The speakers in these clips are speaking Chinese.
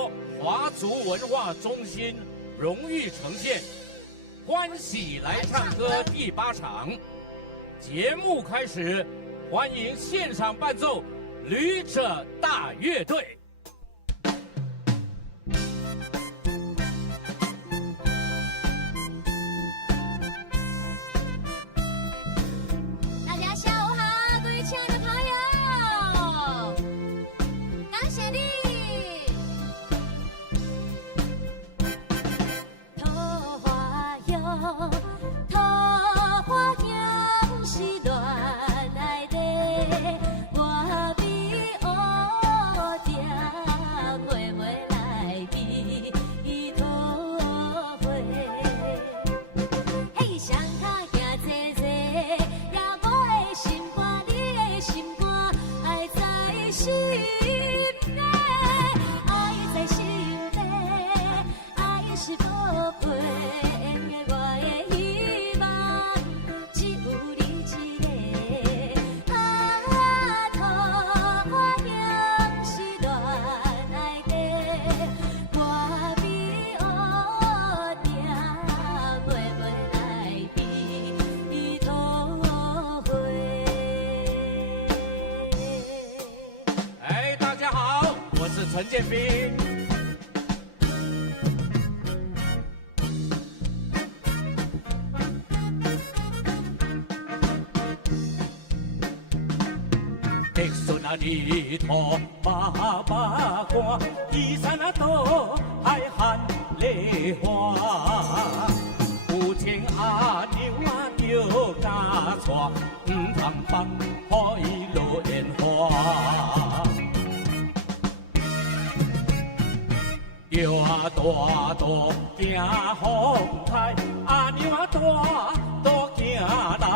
国华族文化中心荣誉呈现《欢喜来唱歌》第8场。节目开始，欢迎现场伴奏旅者大乐队。大家下午好，各位亲爱的朋友，感谢你。桃花香，桃花香是恋爱的，我比乌蝶妹妹来比桃花。嘿，双脚行坐坐，也无的心肝，你的心肝爱在心底，爱在心底，爱是宝贝。我的希望只有你一个。桃花香是恋爱的，我比乌蝶妹妹来比桃花。哎，大家好，我是陈建斌。竹笋啊，日头把把看，岐山啊，岛海含梨花。有情阿娘啊，着家带，唔通放，予伊落烟花。摇啊大道行风台，阿娘啊大道行人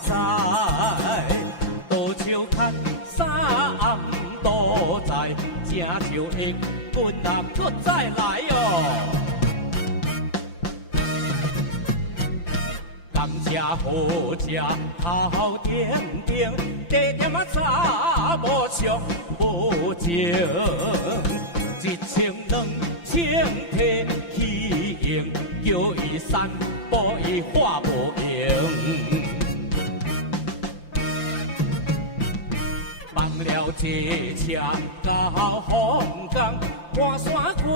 知。多少看三暗都在，正就应阮啊搁再来哦。甘蔗好食头点点，地点啊查某上无情，一千两千提起用，叫伊散步伊化无用。放了这车到凤冈，看山过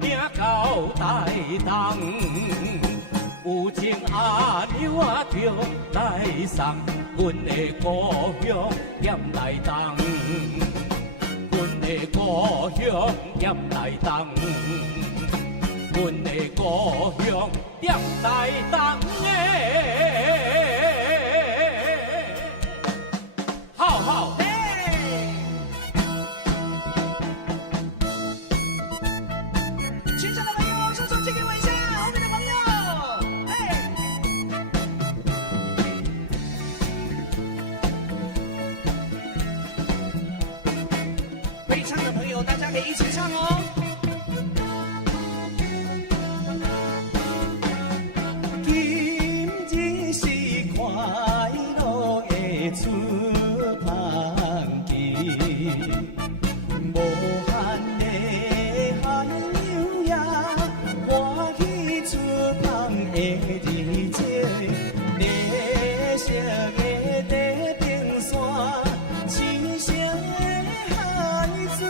行到台东。有情阿娘啊，着来送阮的故乡念来东，阮的故乡念来东，阮的故乡念来东好好。大家可以一起唱哦。今日是快乐的出发期，无限的海洋呀，欢喜出发的日子，绿色的地平线，青色的海水。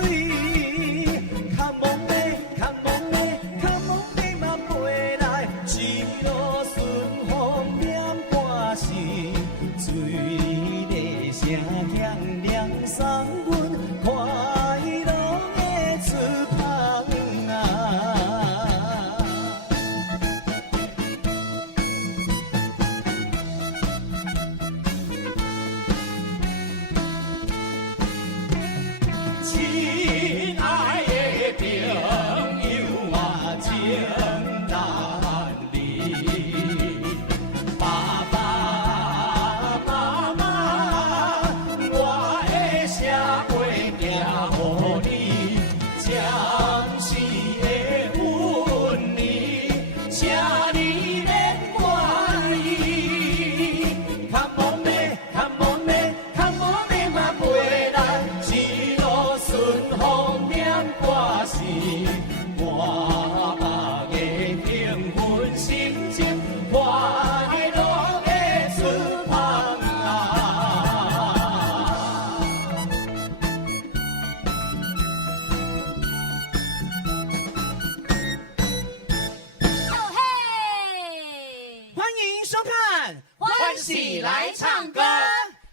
欢喜来唱歌，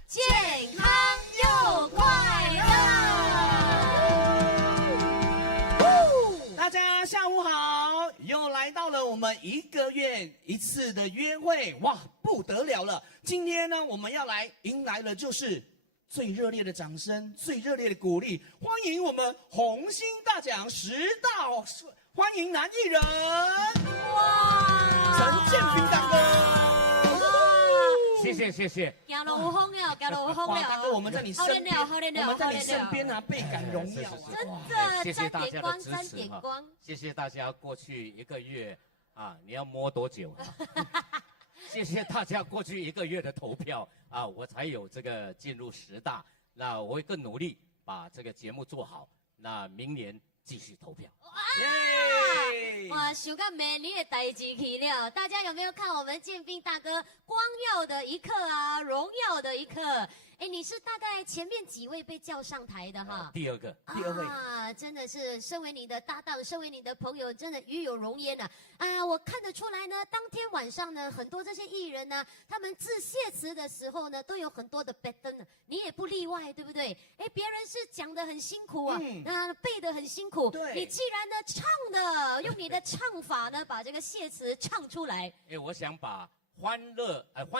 健康又快乐。大家下午好，又来到了我们1个月1次的约会，哇，不得了了！今天呢，我们要来迎来的就是最热烈的掌声，最热烈的鼓励，欢迎我们红星大奖10大欢迎男艺人哇，陈建斌大哥。谢谢谢谢。行路有风了，行路有风哇，大哥，了。我们在你身边，好练了我们在你身边啊，倍感荣耀啊！真哇的，谢谢大家的沾点光，支沾持哈点光。谢谢大家过去1个月啊，你要摸多久啊？谢谢大家过去1个月的投票啊，我才有这个进入10大。那我会更努力把这个节目做好。那明年继续投票。耶！哇，想到明年的代志去了，大家有没有看我们建斌大哥光耀的一刻啊，荣耀的一刻？哎，你是大概前面几位被叫上台的哈？第2个，第2位啊，真的是身为你的搭档，身为你的朋友，真的与有荣焉呐！啊，我看得出来呢，当天晚上呢，很多这些艺人呢，他们致谢词的时候呢，都有很多的背灯，你也不例外，对不对？哎，别人是讲的很辛苦啊，那背的很辛苦，对你既然呢唱的，用你的唱法呢，把这个谢词唱出来。哎，我想把欢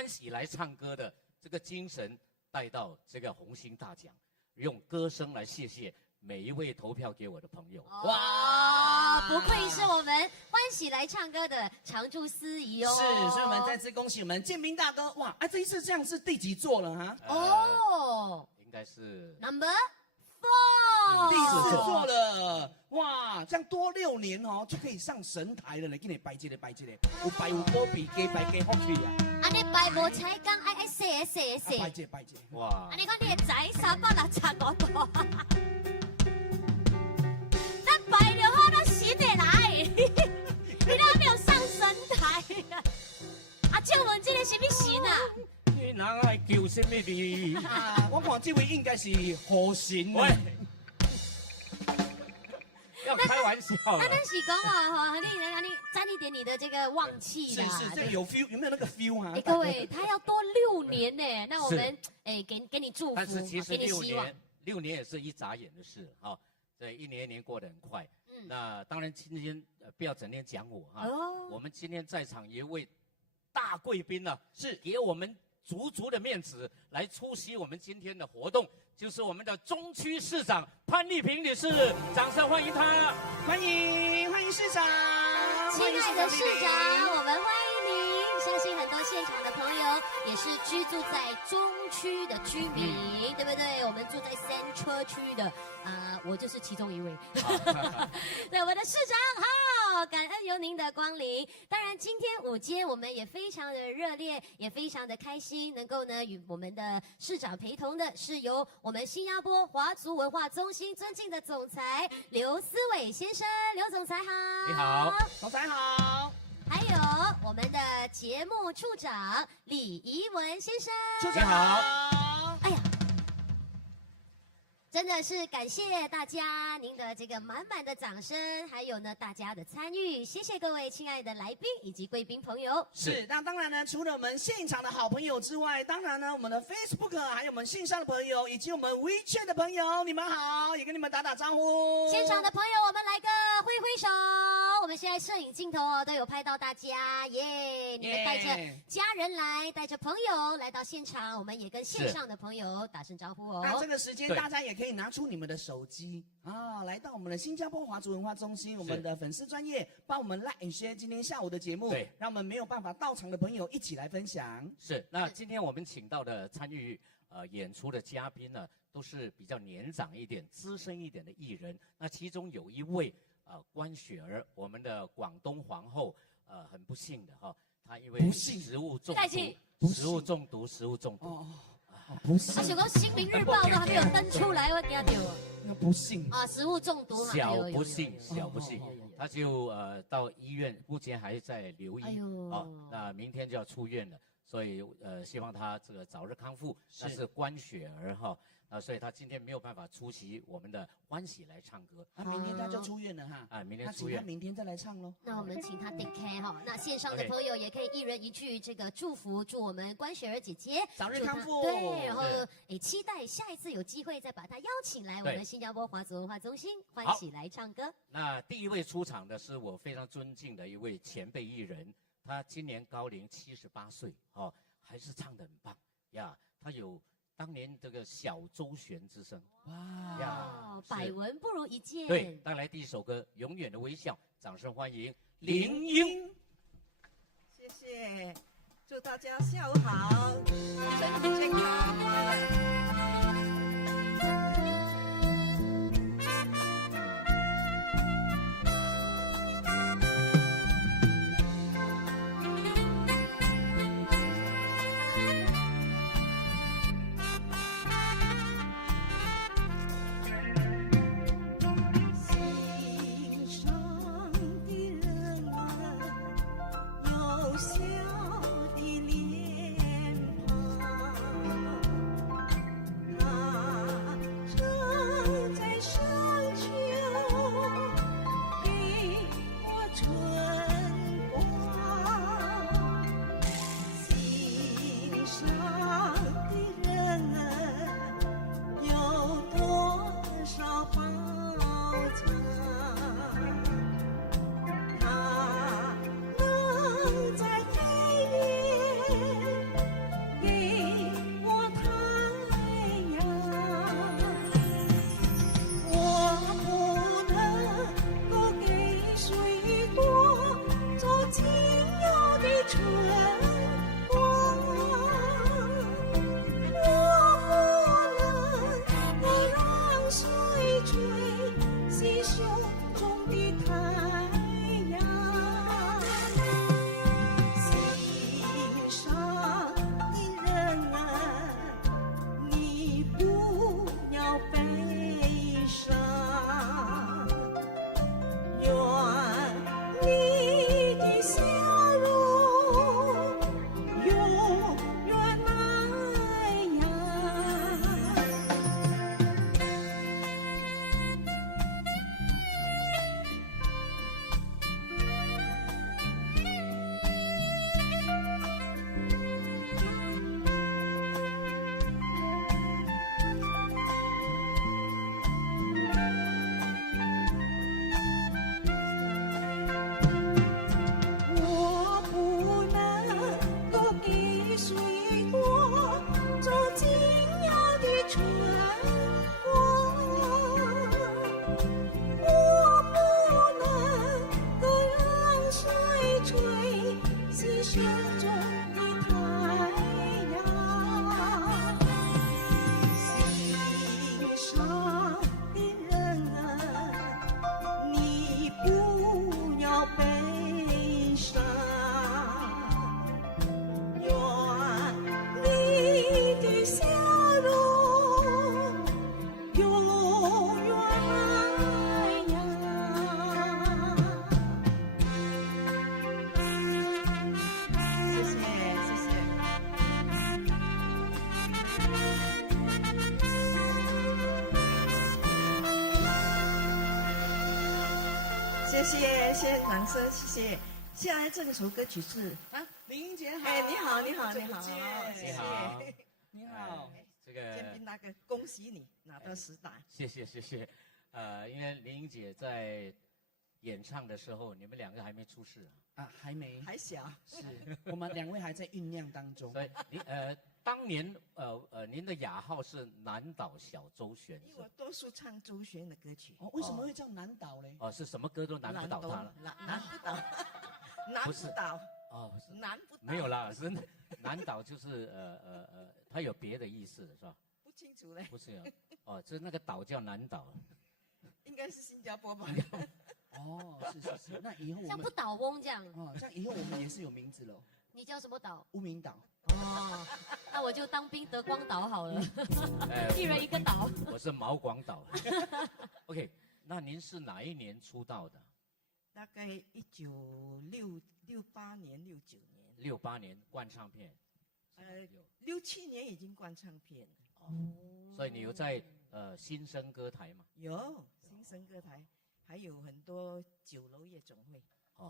喜来唱歌的这个精神带到这个红星大奖，用歌声来谢谢每一位投票给我的朋友。哇，不愧是我们欢喜来唱歌的常驻司仪哦。是，所以我们再次恭喜我们建斌大哥，哇，这一次这样是第几座了哈？哦，应该是Number 第4， 4座了，哇，这样多6年哦，就可以上神台了呢。给你摆一个，有摆有波比，加摆加福气啊！安尼拜无才讲，爱谢。摆一个，哇安，尼讲你的财365度，咱拜就好，咱神会来。你哪没有上神台啊？啊，请问这个什么神啊？你人爱叫什么名？啊，我看这位应该是火神。喂，要开玩笑了。咱是讲啊，你沾一点你的这个旺气啦。是，这个有 feel，有没有那个 feel 啊？哎，各位，他要多6年呢，那我们哎给你祝福，但是其实给你希望。 6年也是一眨眼的事哈。这一年一年过得很快。那当然今天不要整天讲我哈。我们今天在场一位大贵宾呢，是给我们足的面子来出席我们今天的活动，就是我们的中区市长潘丽萍女士，掌声欢迎她！欢迎市长，亲爱的市长，我们欢迎您。相信很多现场的朋友也是居住在中区的居民，对不对？我们住在三车区的，我就是其中一位。对，我们的市长好，感恩有您的光临。当然，今天午间我们也非常的热烈，也非常的开心，能够呢与我们的市长陪同的是由我们新加坡华族文化中心尊敬的总裁刘思伟先生，刘总裁好。你好，总裁好。还有我们的节目处长李怡文先生，处长好。哎呀，真的是感谢大家您的这个满满的掌声，还有呢大家的参与，谢谢各位亲爱的来宾以及贵宾朋友。是，那当然呢，除了我们现场的好朋友之外，当然呢，我们的 Facebook 还有我们线上的朋友，以及我们 WeChat 的朋友，你们好，也跟你们打招呼。现场的朋友，我们来个挥挥手。我们现在摄影镜头都有拍到大家，耶！你们带着家人来，带着朋友来到现场，我们也跟线上的朋友打声招呼哦。那这个时间，大家也可以拿出你们的手机啊，来到我们的新加坡华族文化中心，我们的粉丝专页，帮我们 like and share 今天下午的节目，对，让我们没有办法到场的朋友一起来分享。是，那今天我们请到的参与演出的嘉宾呢，都是比较年长一点、资深一点的艺人。那其中有一位关雪儿，我们的广东皇后，很不幸的哈，她因为食物中毒，不是，他想讲《新民日报》都还没有登出来，我惊到。那不幸啊，食物中毒嘛，小不幸，他就到医院，目前还在留医。那明天就要出院了，所以希望他这个早日康复。那是关雪儿哈，所以他今天没有办法出席我们的欢喜来唱歌。明天他就出院了哈。明天出院，他明天再来唱喽。那我们请他点开哈。那线上的朋友也可以一人一句这个祝福，祝我们关雪儿姐姐早日康复。对，然后期待下一次有机会再把她邀请来我们新加坡华族文化中心欢喜来唱歌。那第一位出场的是我非常尊敬的一位前辈艺人，他今年高龄78岁，还是唱得很棒呀。他有当年这个小周璇之声，哇呀，百闻不如一见。对，带来第一首歌《永远的微笑》，掌声欢迎林英。谢谢，祝大家下午好，身体健康，快乐。谢谢掌声，谢谢。下来这首歌曲是林英姐好。你好，你好，你好，谢谢。你好，这个建斌大哥，恭喜你拿到10大。谢谢。因为林英姐在演唱的时候，你们2个还没出世还没，还小。是我们2位还在酝酿当中。所以当年您的雅号是南岛小周璇。因为我多数唱周璇的歌曲。为什么会叫南岛嘞？是什么歌都难不倒他了。难不倒。难不倒。难不倒。没有啦，是南岛就是它有别的意思是吧？不清楚嘞。不是就是那个岛叫南岛。应该是新加坡吧。是。那以后我们像不倒翁这样。这样以后我们也是有名字了。你叫什么岛？乌名岛。那我就当兵德光岛好了，一人一个岛。我是毛广岛。OK， 那您是哪一年出道的？大概1968年、69年。68年灌唱片。6、7年已经关唱片了。所以你有在新生歌台嘛？有新生歌台，还有很多酒楼夜总会。是，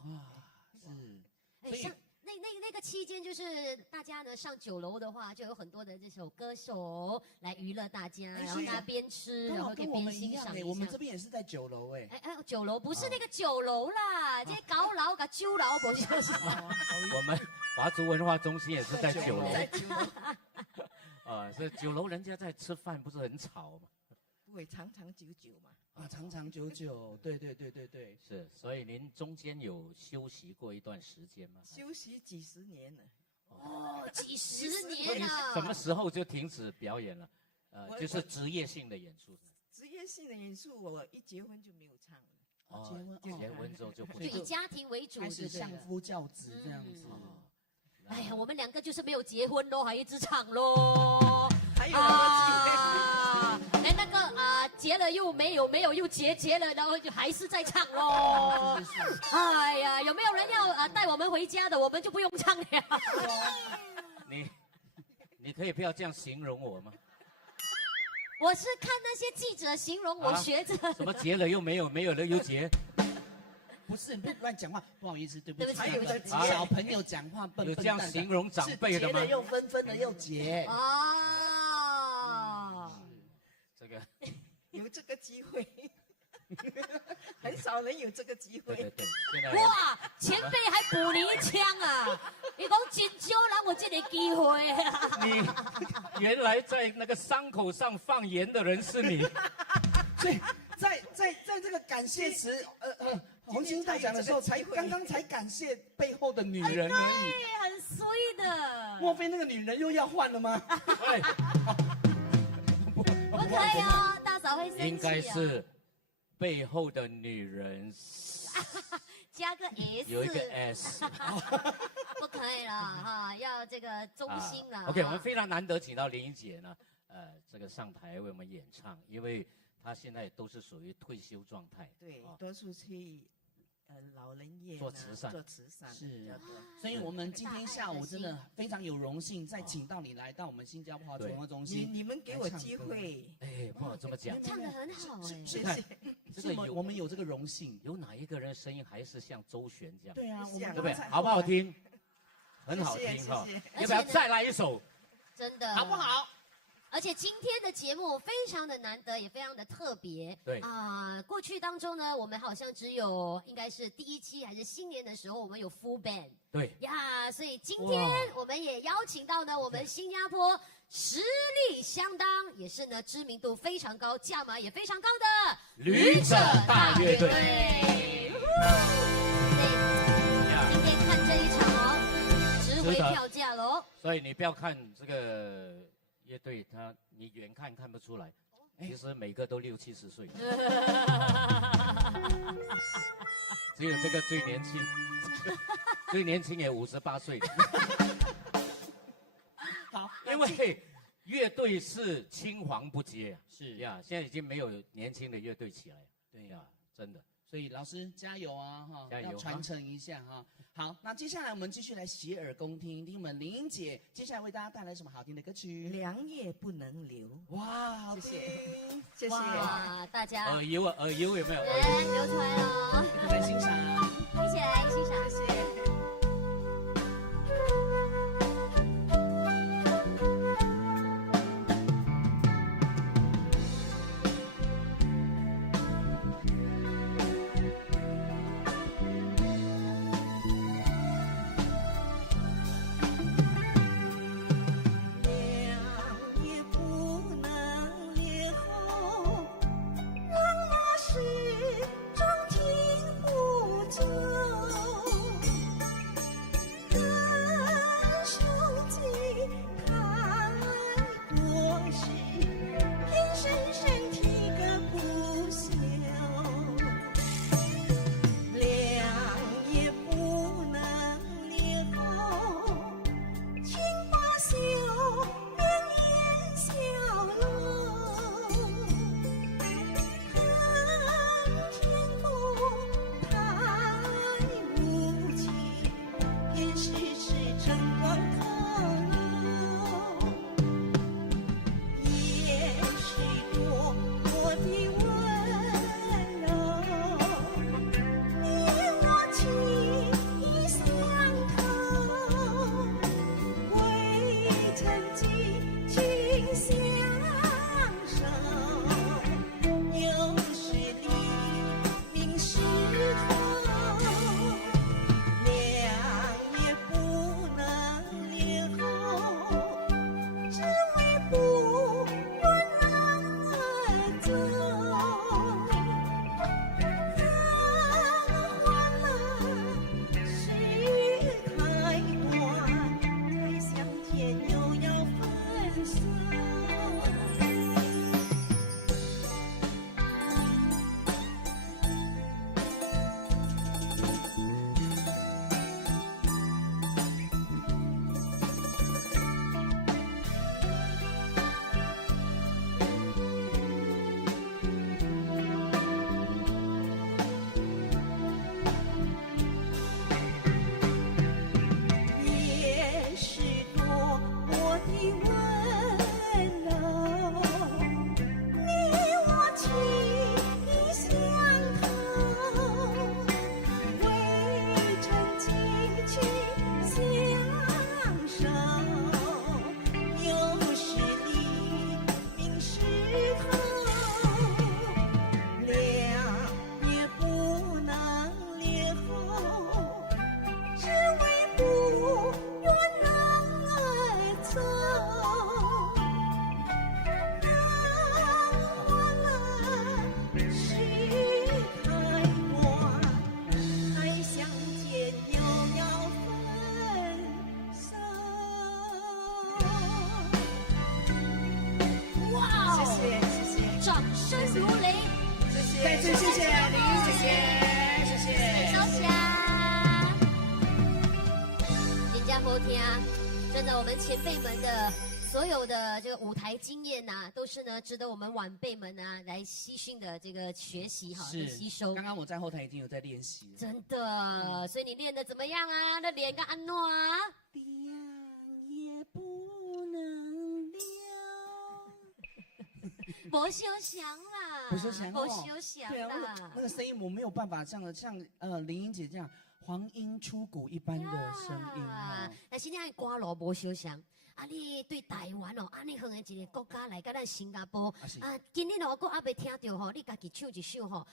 哎，像那个期间，就是大家呢上酒楼的话，就有很多的这首歌手来娱乐大家，然后大家边吃，然后可以边欣赏一下。我们这边也是在酒楼哎。酒楼不是那个酒楼啦，这高楼跟酒楼不是。我们华族文化中心也是在酒楼。在酒楼。是酒楼，人家在吃饭，不是很吵嘛？不会长长久久嘛？长长久久，对。是，所以您中间有休息过一段时间吗？休息几十年了。几十年了。什么时候就停止表演了？就是职业性的演出。职业性的演出，我一结婚就没有唱了。结婚之后就不就以家庭为主，开始相夫教子这样子。哎呀，我们2个就是没有结婚咯，还一直唱咯。还有机会。那个结了又没有，没有又结了，然后就还是在唱咯。哎呀，有没有人要带我们回家的？我们就不用唱了。你可以不要这样形容我吗？我是看那些记者形容我学着。什么结了又没有，没有了又结。不是，你乱讲话，不好意思，对不起。还有的小朋友讲话笨有这样形容长辈的吗？结了又分，分了又结。这个有这个机会，很少人有这个机会。对，现在哇，前辈还补你一枪啊！你讲真少人有这个机会啊！你原来在那个伤口上放盐的人是你。所以在这个感谢词，洪金大奖的时候，刚刚才感谢背后的女人而已。对，很衰的。莫非那个女人又要换了吗？不可以哦，大嫂会生气。应该是背后的女人加个 S， 有一个 S。不可以了哈，要这个忠心了。OK， 我们非常难得请到林英姐呢，这个上台为我们演唱，因为她现在都是属于退休状态。对，多数去老人院做慈善是，所以我们今天下午真的非常有荣幸，再请到你来到我们新加坡华族文化中心。你们给我机会，不好这么讲。唱得很好哎，谢谢。这个我们有这个荣幸。有哪一个人声音还是像周璇这样？对啊，对不对？好不好听？很好听哈。要不要再来一首？真的好不好？而且今天的节目非常的难得，也非常的特别。对过去当中呢，我们好像只有应该是第1期还是新年的时候，我们有 full band。对呀，所以今天我们也邀请到呢，我们新加坡实力相当，也是呢知名度非常高、价码也非常高的旅者大乐队。今天看这一场值回票价喽。所以你不要看这个乐队，你远看不出来，其实每个都60、70岁，只有这个最年轻，最年轻也58岁。好，因为乐队是青黄不接啊，是呀，现在已经没有年轻的乐队起来，对呀，真的。所以老师加油啊哈，加油要传承一下哈。好，那接下来我们继续来洗耳恭听，听我们林英姐接下来为大家带来什么好听的歌曲？良夜不能留。哇，好听，谢谢。哇，大家耳油有没有？来流出来了，一起来欣赏，一起来欣赏，谢谢。让那时钟停不见。听。真的，我们前辈们的所有的这个舞台经验呐、都是呢值得我们晚辈们呢来悉心的这个学习哈，跟吸收。刚刚我在后台已经有在练习了。真的，所以你练的怎么样啊？那脸跟安诺啊？亮也不能亮。不休想啦，不休想不休想对啊，啦。那个声音我没有办法像林英姐这样黄莺出谷一般的声音哦。那现在歌路无休想。啊，你对台湾哦，安尼远的一个国家来，甲咱新加坡啊，今日哦，我还没听到吼，你家己唱一首吼，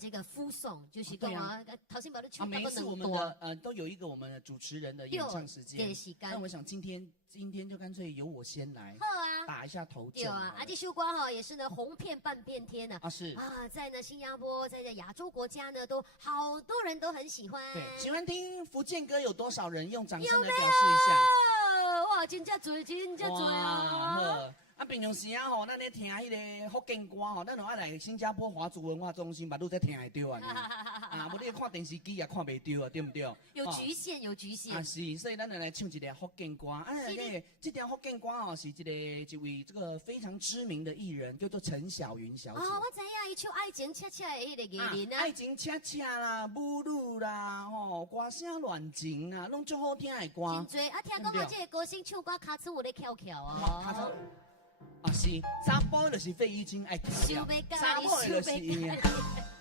这个附送，就是讲啊，头先把你唱每一次我们的都有一个我们的主持人的演唱时间。那我想今天就干脆由我先来，好啊，打一下头阵。对啊，这首歌哈也是呢红遍半边天呢。是啊，在呢新加坡，在这亚洲国家呢，都好多人都很喜欢。对，喜欢听福建歌有多少人？用掌声来表示一下。哇，真正多，真正多啊！啊，平常时啊吼，咱咧听迄个福建歌吼，咱就爱来新加坡华族文化中心，把路才听会到啊。啊，无你看电视机也看袂到啊，对不对？有局限，有局限。啊是，所以咱就来唱一个福建歌。啊，这条福建歌哦，是一位这个非常知名的艺人，叫做陈小云小姐。哦，我知影，伊唱《爱情恰恰》的迄个艺人啊。爱情恰恰啦，母女啦，吼，歌声乱情啊，拢足好听的歌。真多啊，听讲啊，这个歌星唱歌卡出有咧翘翘啊。啊是，查甫就是费玉清爱跳，查某就是伊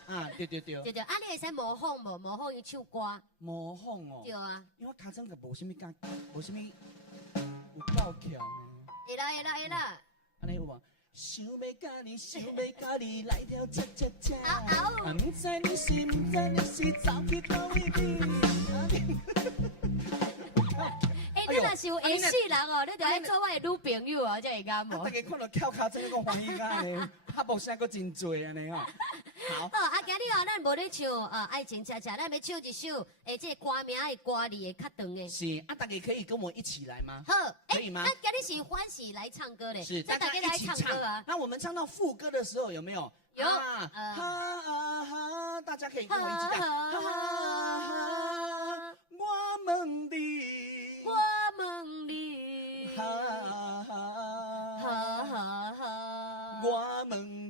啊，对。对，啊，你会使模仿无？模仿伊唱歌。模仿哦。对啊。因为我卡真个无啥物有够强呢。会啦。安尼有无？想要甲你来条恰恰恰。啊，唔知你是走去倒位去？你若是有会死人哦，你就爱做我的女朋友哦，才会啱无？大家看到翘脚真个欢喜甲呢，拍步声佫真多安尼吼。好，啊，今日哦，咱无咧唱爱情恰恰，咱要唱一首这个歌名的歌字会较长的。是啊，大家可以跟我一起来吗？好，可以吗？那今日是欢喜来唱歌嘞，是大家一起唱啊。那我们唱到副歌的时候有没有？有。哈，大家可以跟我一起唱。哈，我问你，我问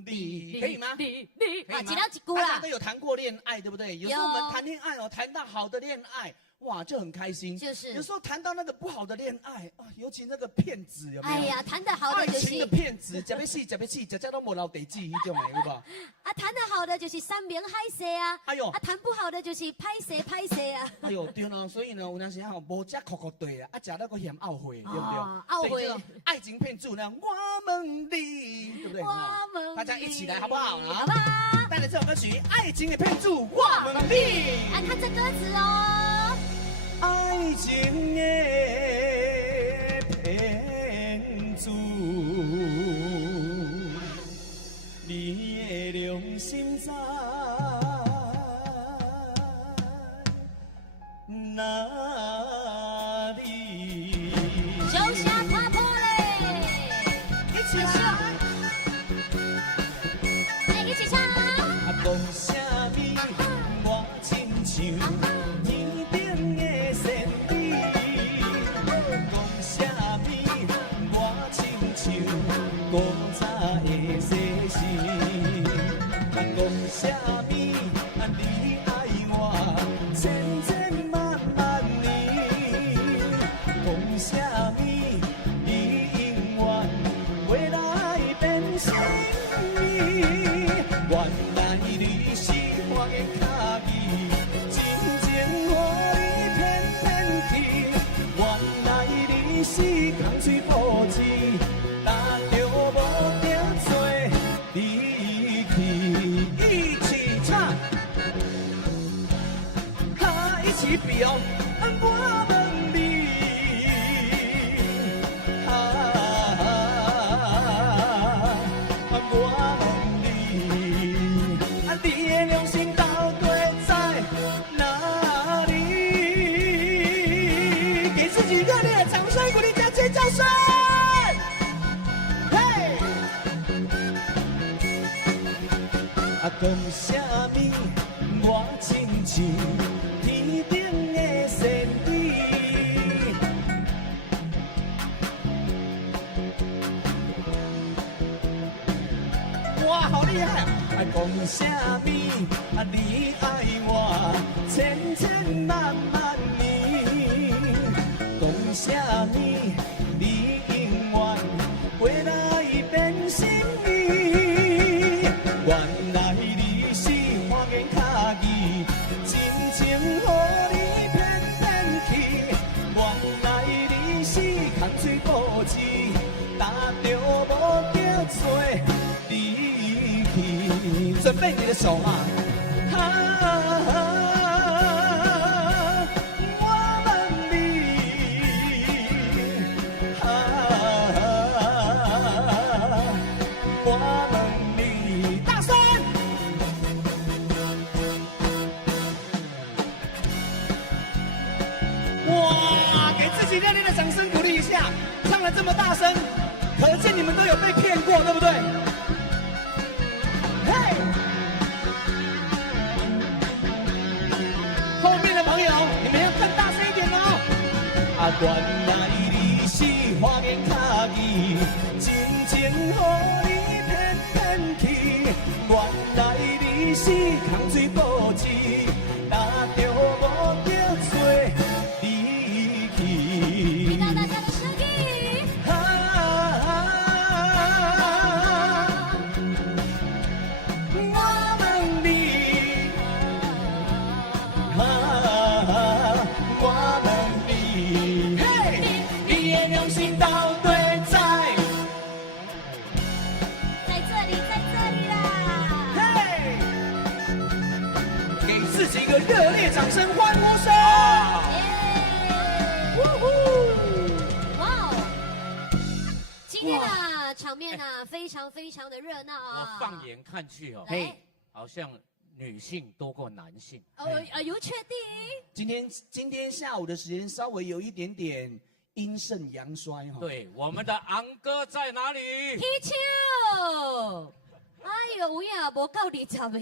你，可以吗？可以吗？一人一句啦。大家都有谈过恋爱，对不对？有时候我们谈恋爱哦，谈到好的恋爱，哇，就很开心。就是。有时候谈到那个不好的恋爱啊，尤其那个骗子，有没有？哎呀，谈得好的就是。爱情的骗子，食要死，只都无留地址迄种的，有无？啊，谈得好的就是山明海誓啊。哎呦。啊，谈不好的就是歹势啊。哎呦，对呢，所以呢，有阵时吼无食酷对啊，食那个嫌懊悔，对不对？懊悔。爱情骗子呢，我问你，对不对？大家一起来好不好？好不好？带来这首歌曲《爱情的骗子》，我问你。来看这歌词哦。爱情的骗子，你的良心在哪里？手下踏破嘞，一起唱，一起唱。讲啥物？我亲像天顶的仙女。讲啥物？我亲像古早的西施。讲啥物？你爱我千千万万年。讲啥物？你永远袂来变心意。原来你是我的卡意，真情予你骗骗去。原来你是空嘴无舌，答着无着做离去。一起唱，哈，一起比哦。我问你，我问你，你的良心到底在哪里？给自己热烈的掌声，鼓励加尖叫声！嘿！讲啥物？我亲像天顶的仙女。厉害啊！讲啥咪你爱我千千万万年，讲啥咪你永远回来变心意。原来你是花言巧语，真情予你骗骗去。原来你是空嘴固执，打着无叫做离去。准备你的手嘛。热烈的掌声鼓励一下，唱了这么大声，可见你们都有被骗过，对不对？嘿，后面的朋友，你们要更大声一点哦！原来你是花言巧语，真情予你骗骗去。原来你是空嘴固执，打着无叫做。听到大家的声音。我问你，我问你，嘿，你的良心到底在？在这里，在这里啦！嘿，给自己一个热烈掌声，欢呼声！今天的场面非常非常的热闹啊！我放眼看去哦，来，好像女性多过男性。有确定？今天下午的时间稍微有一点点阴盛阳衰哈。对，我们的昂哥在哪里？踢球！哎呦，有影无够20个。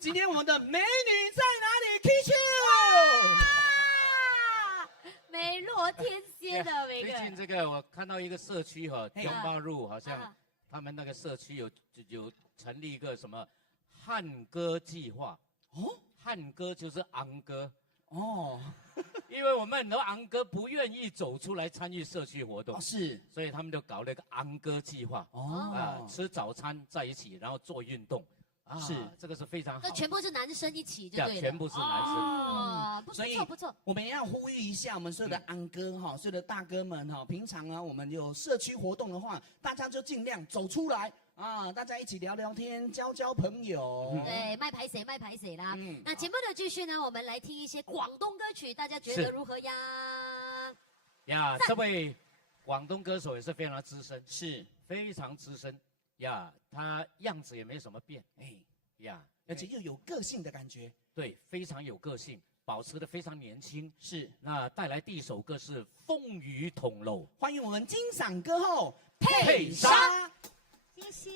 今天我们的美女在哪里？踢球！美若天仙的每个。最近这个我看到一个社区哈，中巴路好像他们那个社区有成立一个什么汉歌计划哦，汉歌就是昂哥哦，因为我们很多昂哥不愿意走出来参与社区活动，是，所以他们就搞了一个昂哥计划哦，吃早餐在一起，然后做运动。是，这个是非常好。那全部是男生一起就对了。全部是男生。哦，不错不错。我们也要呼吁一下我们所有的安哥哈，所有的大哥们哈，平常我们有社区活动的话，大家就尽量走出来啊，大家一起聊聊天，交朋友。对，卖排水啦。那节目的继续呢，我们来听一些广东歌曲，大家觉得如何呀？呀，这位广东歌手也是非常资深，是非常资深。呀，他样子也没什么变，而且又有个性的感觉，对，非常有个性，保持得非常年轻。是，那带来第一首歌是《风雨同楼》，欢迎我们金嗓歌后佩莎，谢谢，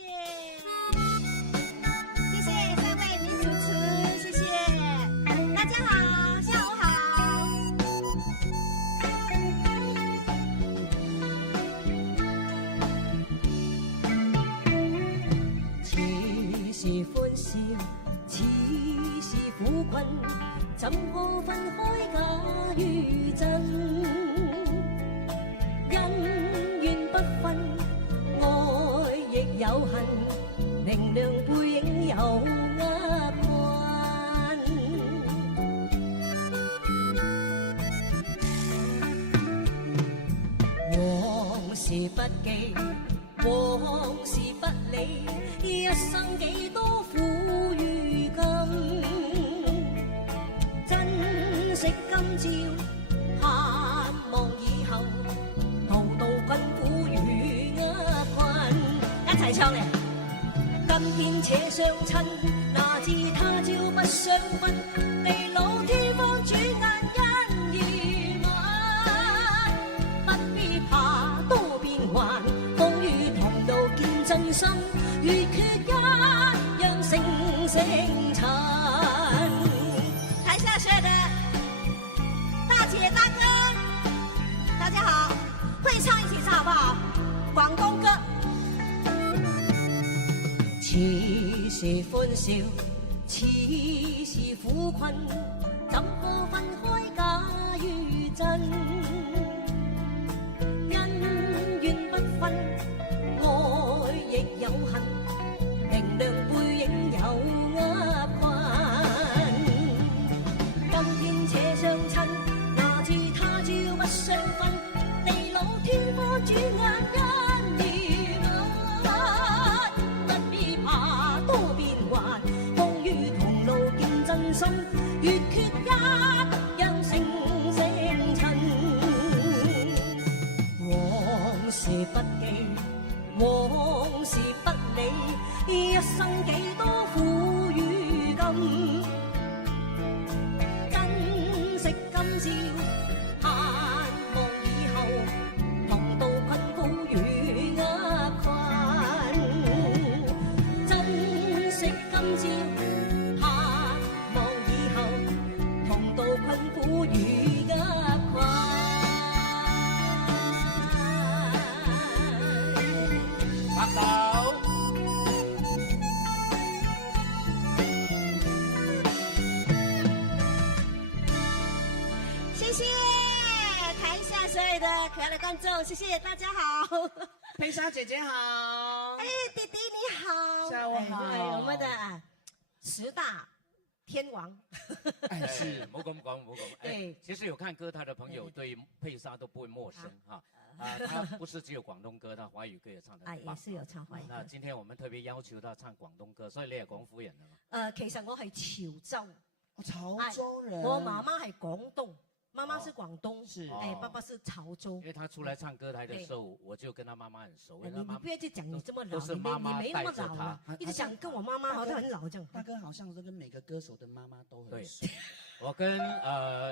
谢谢三位名主持，谢谢，大家好，下午好。似是歡笑，似是苦困，怎可分開假與真？恩怨不分，愛亦有恨，明亮背影有厄運。往事不記，往事不理，一生幾多苦與甘，珍惜今朝，盼望以後，渡困苦與厄困。一齊唱嚟！今天且相親，哪知他朝不相分，地老天荒轉眼因而晚，不必怕多變幻，風雨同道見真心，如缺一樣成塵。台下所有的大姐大哥，大家好，会唱一起唱好不好？广东歌。是歡笑，似是苦困，怎可分開假與真？恩怨不分，愛亦有恨，明亮背影有厄困。今天且相親，哪知他朝不相分，地老天荒轉眼間已晚。不必怕多變幻，風雨同路見真心，越缺一讓成塵。往事不記，往事不理，一生幾多苦與甘。珍惜今朝，盼望以後，同渡困苦與厄困。珍惜今朝，盼望以後，同渡困苦與厄困。拍手。謝謝台下所有的可愛的觀眾，謝謝大家好。佩莎姐姐好，哎，弟弟你好，下午好哎我们的10大天王，哎是，唔好咁講，唔好講。對其實有看歌台的朋友對佩莎都不會陌生哈。他不是只有廣東歌，他華語歌也唱得啊，很棒。也是有唱華語那歌。今天我們特別要求他唱廣東歌，所以你係廣府人啊嘛？其實我係潮州，哦潮州人，我媽媽係廣東，媽媽是廣東，是哎，爸爸是潮州因。為他出來唱歌台的時候，我就跟他媽媽很熟。哎你因為他媽不要去講你這麼老，都是你沒媽媽你沒那麼帶着老啊他，一直講跟我媽媽好像很老這樣。大哥好像是跟每個歌手的媽媽都很對熟。我跟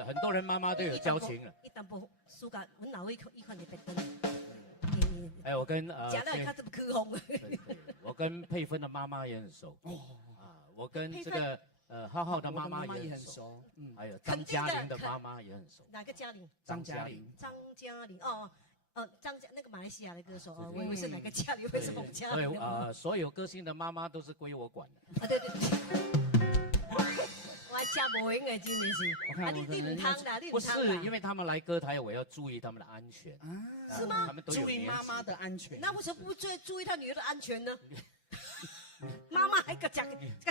很多人媽媽都有交情了。一旦不輸甲，阮老一款就別等。哎，我跟食了較這麼開放。對我跟佩芬的媽媽也很熟。我跟這個浩浩的媽媽也很熟。熟，嗯，還有張嘉玲的媽媽也很熟。哪個嘉玲？張嘉玲，張嘉玲哦，那個馬來西亞的歌手哦，我以為是哪個嘉玲，以為是孟嘉所玲。以所有歌星的媽媽都是歸我管的。啊，對對對。我吃無用的真的是，啊你唔通啦，你不唔通啦。是，因為他們來歌台，我要注意他們的安全。啊，是嗎他們都有注意年紀媽媽的安全。那為什麼不注意他女兒的安全呢？媽媽還個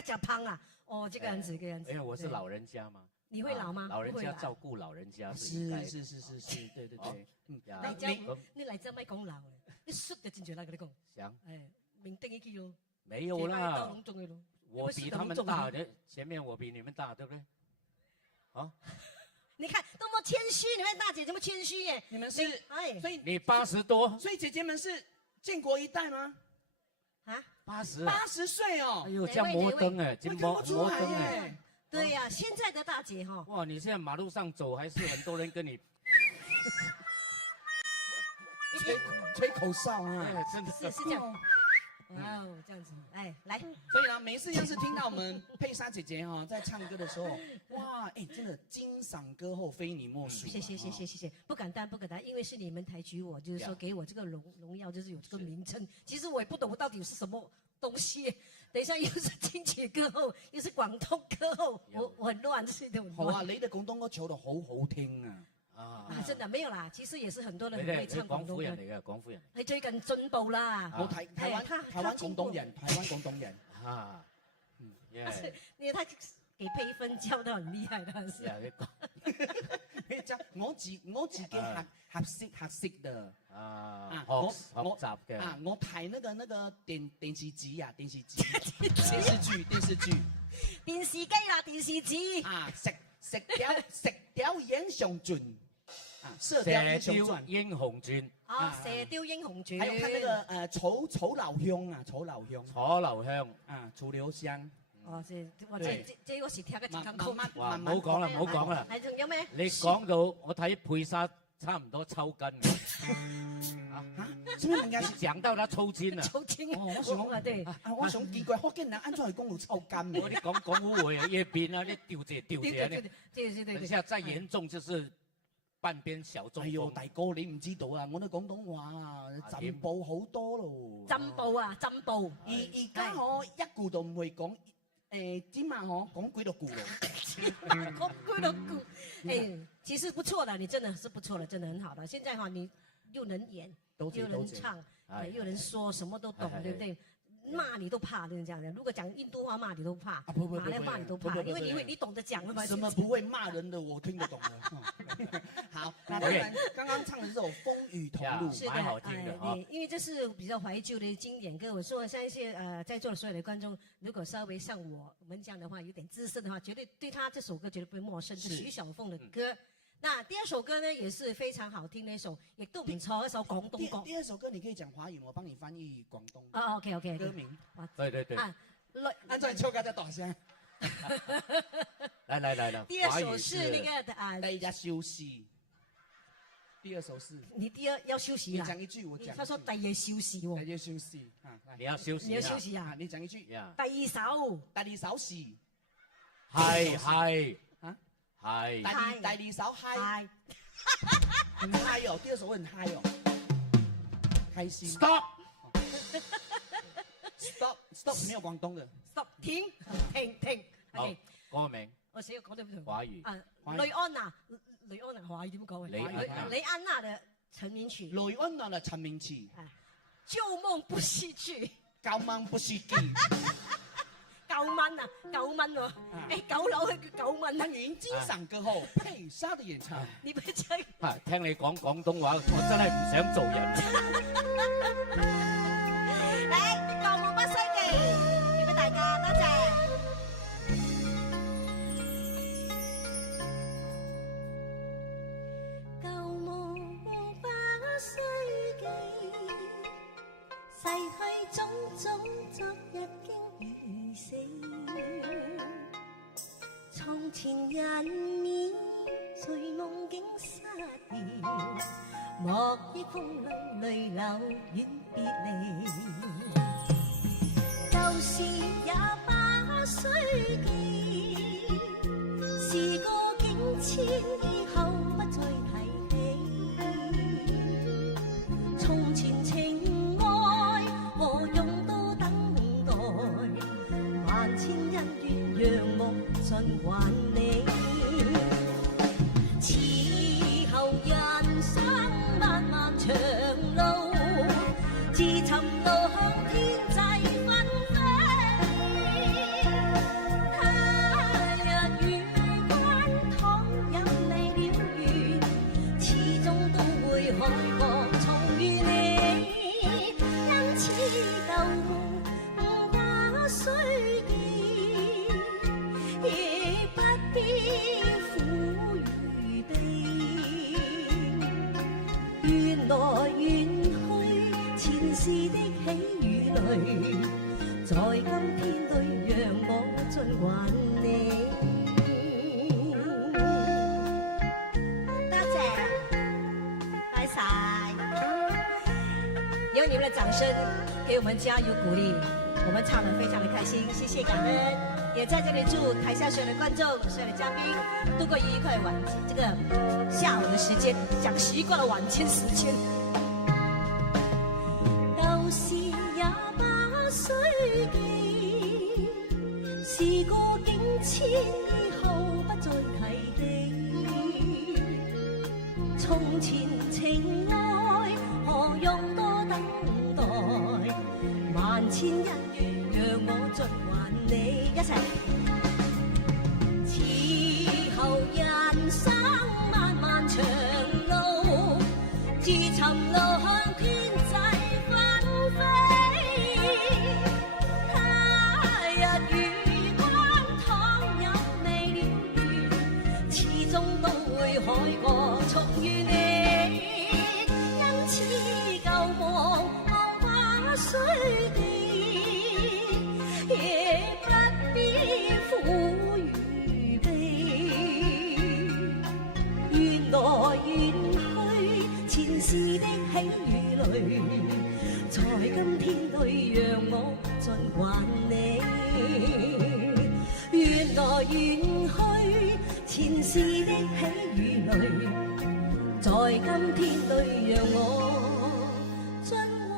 假胖啊！哦，這個樣子，這個樣子。因為我是老人家嘛。你會老嗎？老人家不會啦照顧老人家是應該的。是，對對對，嗯，呀你這咁你嚟這咪講老嘅，你摔就真住啦，跟你講。想哎，明定一句咯。沒有啦，隆重嘅咯。我比他們大的，前面我比你們大，對不對？啊，你看多麼謙虛，你們大姐這麼謙虛耶。你們是，哎所以你80多，所以姐姐們是建國一代嗎？啊， 80， 80歲哦哎，呦，這樣摩登哎，這我看不出來摩登哎，耶。對呀，現在的大姐哈，哇，你現在馬路上走，還是很多人跟你，吹口哨啊。哎，真的是這樣。哇哦，這樣子，哎，來，所以呢，每次要是聽到我們佩莎姐姐哈在唱歌的時候，哇，哎，真的金嗓歌后非你莫屬。謝謝，不敢當，因為是你們抬舉我，就是說給我這個榮耀，就是有這個名稱。其實我也不懂我到底是什麼東西。等一下又是金曲歌后，又是廣東歌后，我很亂，是的，很亂。好啊，你的廣東歌唱得好好聽啊！啊，真的沒有啦，其實也是很多人你很會唱廣廣東歌。府人嚟嘅，廣府人。你最近進步啦，我台灣廣東人，台灣廣東人啊，耶，因為他給配分教得很厲害的，是。我自己學識的啊，我學習嘅啊，我睇那個電視機啊，電視劇，電視機啦，電視紙。啊，食雕英雄傳啊，射射雕英雄雕傳，英雄傳，啊，射雕英雄傳。還有看那個楚留香啊，楚留香楚留香。啊，楚留香。哦，這我是聽嘅慢歌。慢哇，唔好講啦，唔好講啦。係仲有咩？你講到我睇佩莎差唔多抽筋嘅，啊，做咩問㗎？講到他抽筋啊！抽筋。哦，我想啊，對。我想奇怪，福建人安怎會講到抽筋我嘅？哋講古話啊，一邊啊，你調謝調謝呢。對，等一下再嚴重就是半边小中哎呦，风。大哥你唔知道啊，我哋廣東話啊進步好多咯。進步啊，進步。而家我一句都唔會講，今晚我講幾多句咯。講幾多句？哎，其實不錯的，你真的是不錯的，真的很好的。現在哈，你又能演，又能唱，又能說，什麼都懂，對不對？罵你都怕，就是這樣的。如果講印度話罵你都怕，馬來話你都怕，因為你懂得講了嘛。什麼不會罵人的我聽得懂的。好，那當然剛剛唱的這首《風雨同路》蠻好聽的啊。因為這是比較懷舊的經典歌。我說相信在座的所有的觀眾，如果稍微像我們這樣的話，有點資深的話，絕對對他這首歌絕對不會陌生。是徐小鳳的歌。那第二首歌呢，也是非常好聽的一首，亦都唔錯，一首廣東歌。第二首歌你可以講華語，我幫你翻譯廣東。啊 ，OK，歌名。對對對。按照你抽卡再大聲。來。第二首是那個第一休息。第二首是。你第二要休息啊？你講一句，我講。他說第二休息喎。第二休息啊，你要休息。你要休息啊？你講一句。第二首。第二首是。係。第二首嗨，很嗨哦，第二首很嗨哦，開心。Stop， 沒有廣東的。Stop， 停。好，歌名。我寫個講對唔對？華語。雷安娜華語點講？雷安娜的成名曲。雷安娜的成名曲。舊夢不是劇。舊夢不是劇。9蚊啊，9蚊喎！9樓佢叫9蚊。那雲金賞歌後，佩莎的演唱。你不聽？聽你講廣東話，我真係唔想做人。嚟，舊夢不需記，獻俾大家，多謝。舊夢不需記，逝去種種昨日經已死。從前人面隨夢境失掉，莫憶風裏淚流遠別離。舊事也不需記，時過境遷以後不再提起。從前情愛何用多等待，萬千恩怨讓我盡還你。此後人生漫漫長路，自尋路向天際紛飛。他日與君倘有未了緣，始終都會海角重遇你。因此舊夢不需記，亦不必苦與悲。緣來緣去，前世的喜與淚，在今天裏讓我盡還你。多謝，拜晒。有你們的掌聲，給我們加油鼓勵，我們唱得非常的開心，謝謝感恩。也在這裡祝台下所有的觀眾、所有的嘉賓度過愉快這個下午的時間，講習慣了晚間時間。舊事也不需記，時過境遷以後不再提起。從前情愛何用多等待，萬千恩怨讓我盡還你。一齊。此後人生漫漫長路，自尋路向天際紛飛。他日與君倘有未了緣，始終都會海角重遇你。因此舊夢不需記，亦不必苦與悲。緣來緣去，前世的喜與淚，在今天裏讓我盡還你。緣來緣去，前世的喜與淚，在今天里让我尽還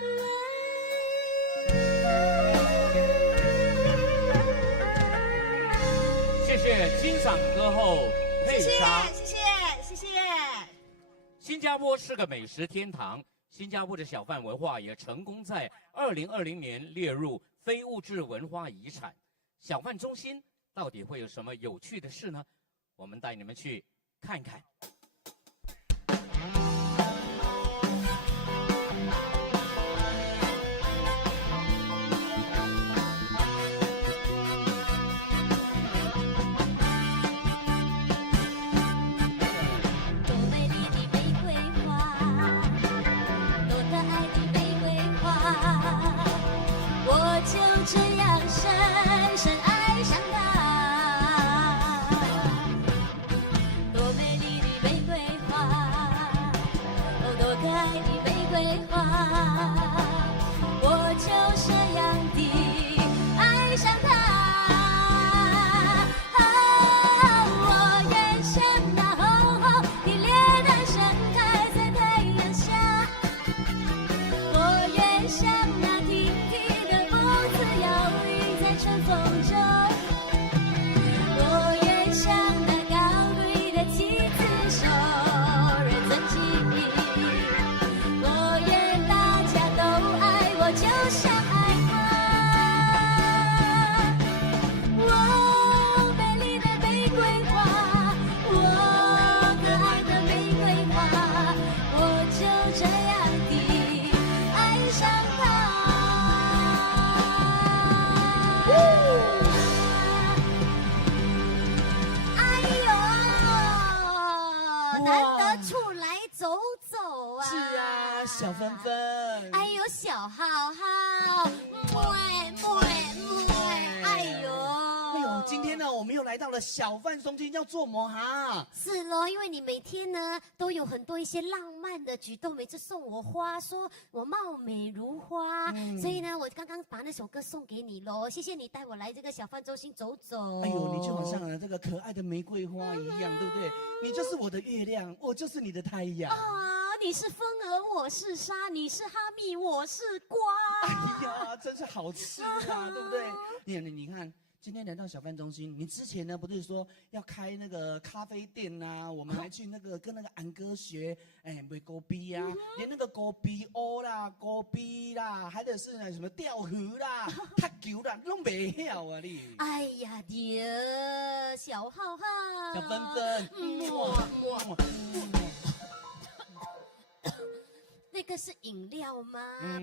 你。谢谢金嗓歌后佩莎。谢谢。新加坡是个美食天堂，新加坡的小贩文化也成功在2020年列入非物质文化遗产。小贩中心到底会有什么有趣的事呢？我们带你们去看看。多美丽的玫瑰花，多可爱的玫瑰花，我就这样深深爱上它。多美丽的玫瑰花，哦，多可爱的玫瑰花，我就这样地爱上它。我愿像那红红的脸蛋盛开在太阳下，我愿像那挺挺的步子摇曳在春风中，我愿像那高贵的妻子受人尊敬，我愿大家都爱我，就像爱花。我美丽的玫瑰花，我可爱的玫瑰花，我就这样地爱上它。哎呦，难得出来走走啊！是啊，小芬芬。哎呦，小浩浩，哎呦，哎呦，今天呢，我们又来到了小贩中心，要做么哈？是咯，因为你每天呢都有很多一些浪漫的举动，每次送我花，说我貌美如花，所以呢，我刚刚把那首歌送给你咯，谢谢你带我来这个小贩中心走走。哎呦，你就好像这个可爱的玫瑰花一样，对不对？你就是我的月亮，我就是你的太阳。啊，你是风儿，我是沙，你是哈密，我是瓜。哎呀，真是好吃啊，对不对？你看，今天来到小贩中心，你之前呢不是说要开那个咖啡店呐、我们还去那个跟那个安哥学，哎，卖狗逼啊，连那个狗逼乌啦、狗逼啦，还得是那什么钓鱼啦、踢球啦，都没晓啊你。哎呀爹，小浩浩，小芬芬，那个是饮料吗？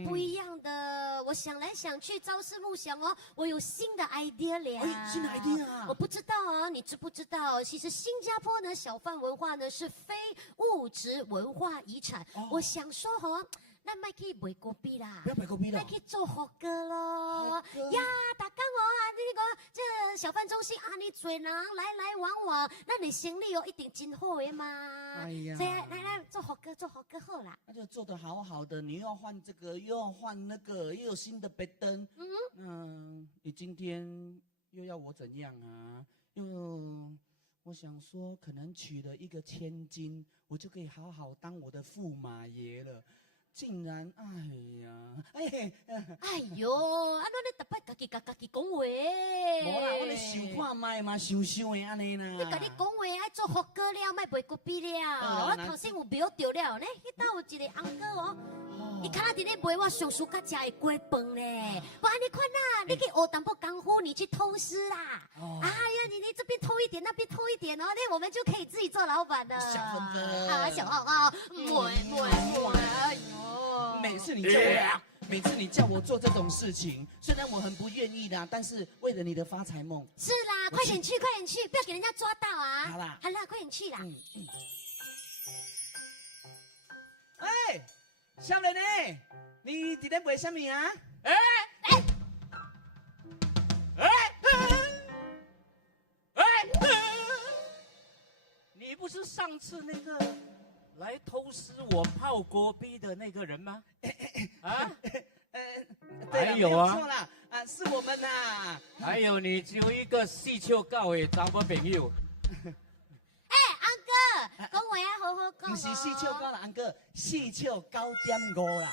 不一样的。我想来想去，朝思暮想哦，我有新的 idea 了。哎，新的 idea 啊！我不知道啊，你知不知道？其实新加坡呢，小贩文化呢是非物质文化遗产。我想说哦，那卖去卖狗逼啦，不要买狗逼了卖。去做好歌咯。好歌呀，大家哦啊，那个这小贩中心啊，你多人来来往往，那你生意哦一定真好的嘛。哎呀所以来做好歌，做好歌好啦。那就做得好好的，你又要换这个，又要换那个，又有新的白灯。你今天又要我怎样啊？我想说，可能娶了一个千金，我就可以好好当我的驸马爷了。竟然，哎呦，啊，那你特别家己讲话。无啦，我咧想看卖嘛，想的安尼啦。你甲你讲话爱做福哥了，卖卖骨比了。我头先有瞄到了呢，迄搭有一个翁哥哦，伊看他伫咧卖我上暑假食的鸡饭咧。不然你看呐，你去学淡薄功夫，你去偷师啦。哎呀，你这边偷一点，那边偷一点哦，那我们就可以自己做老板了。小芬芬啊，小浩浩，哎呦。每次你叫我做这种事情，虽然我很不愿意啦，但是为了你的发财梦。是啦，快点去，不要给人家抓到啊！好啦，快点去啦！哎，少年呢？你伫咧卖什么啊？你不是上次那个来偷师我泡锅逼的那个人吗？啊？对还有啊，没错啦，是我们呐。还有你只有一个四处教的查某朋友。哎，安哥，讲糕不是4笑9啦，安哥4笑9.5啦。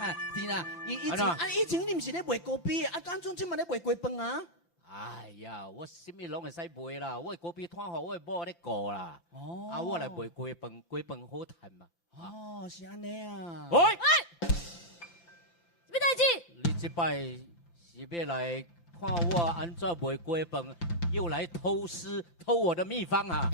啊，是啦，以前以前你唔是咧卖糕饼啊，当初即嘛咧卖鸡饭啊？哎呀，我什么拢会使卖啦，我嗰边摊好，我某咧过啦。哦，啊，我来卖鸡饭，鸡饭好赚嘛。哦，是安尼啊。喂，什么代志？你这摆是要来看我安怎卖鸡饭，又来偷师偷我的秘方啊？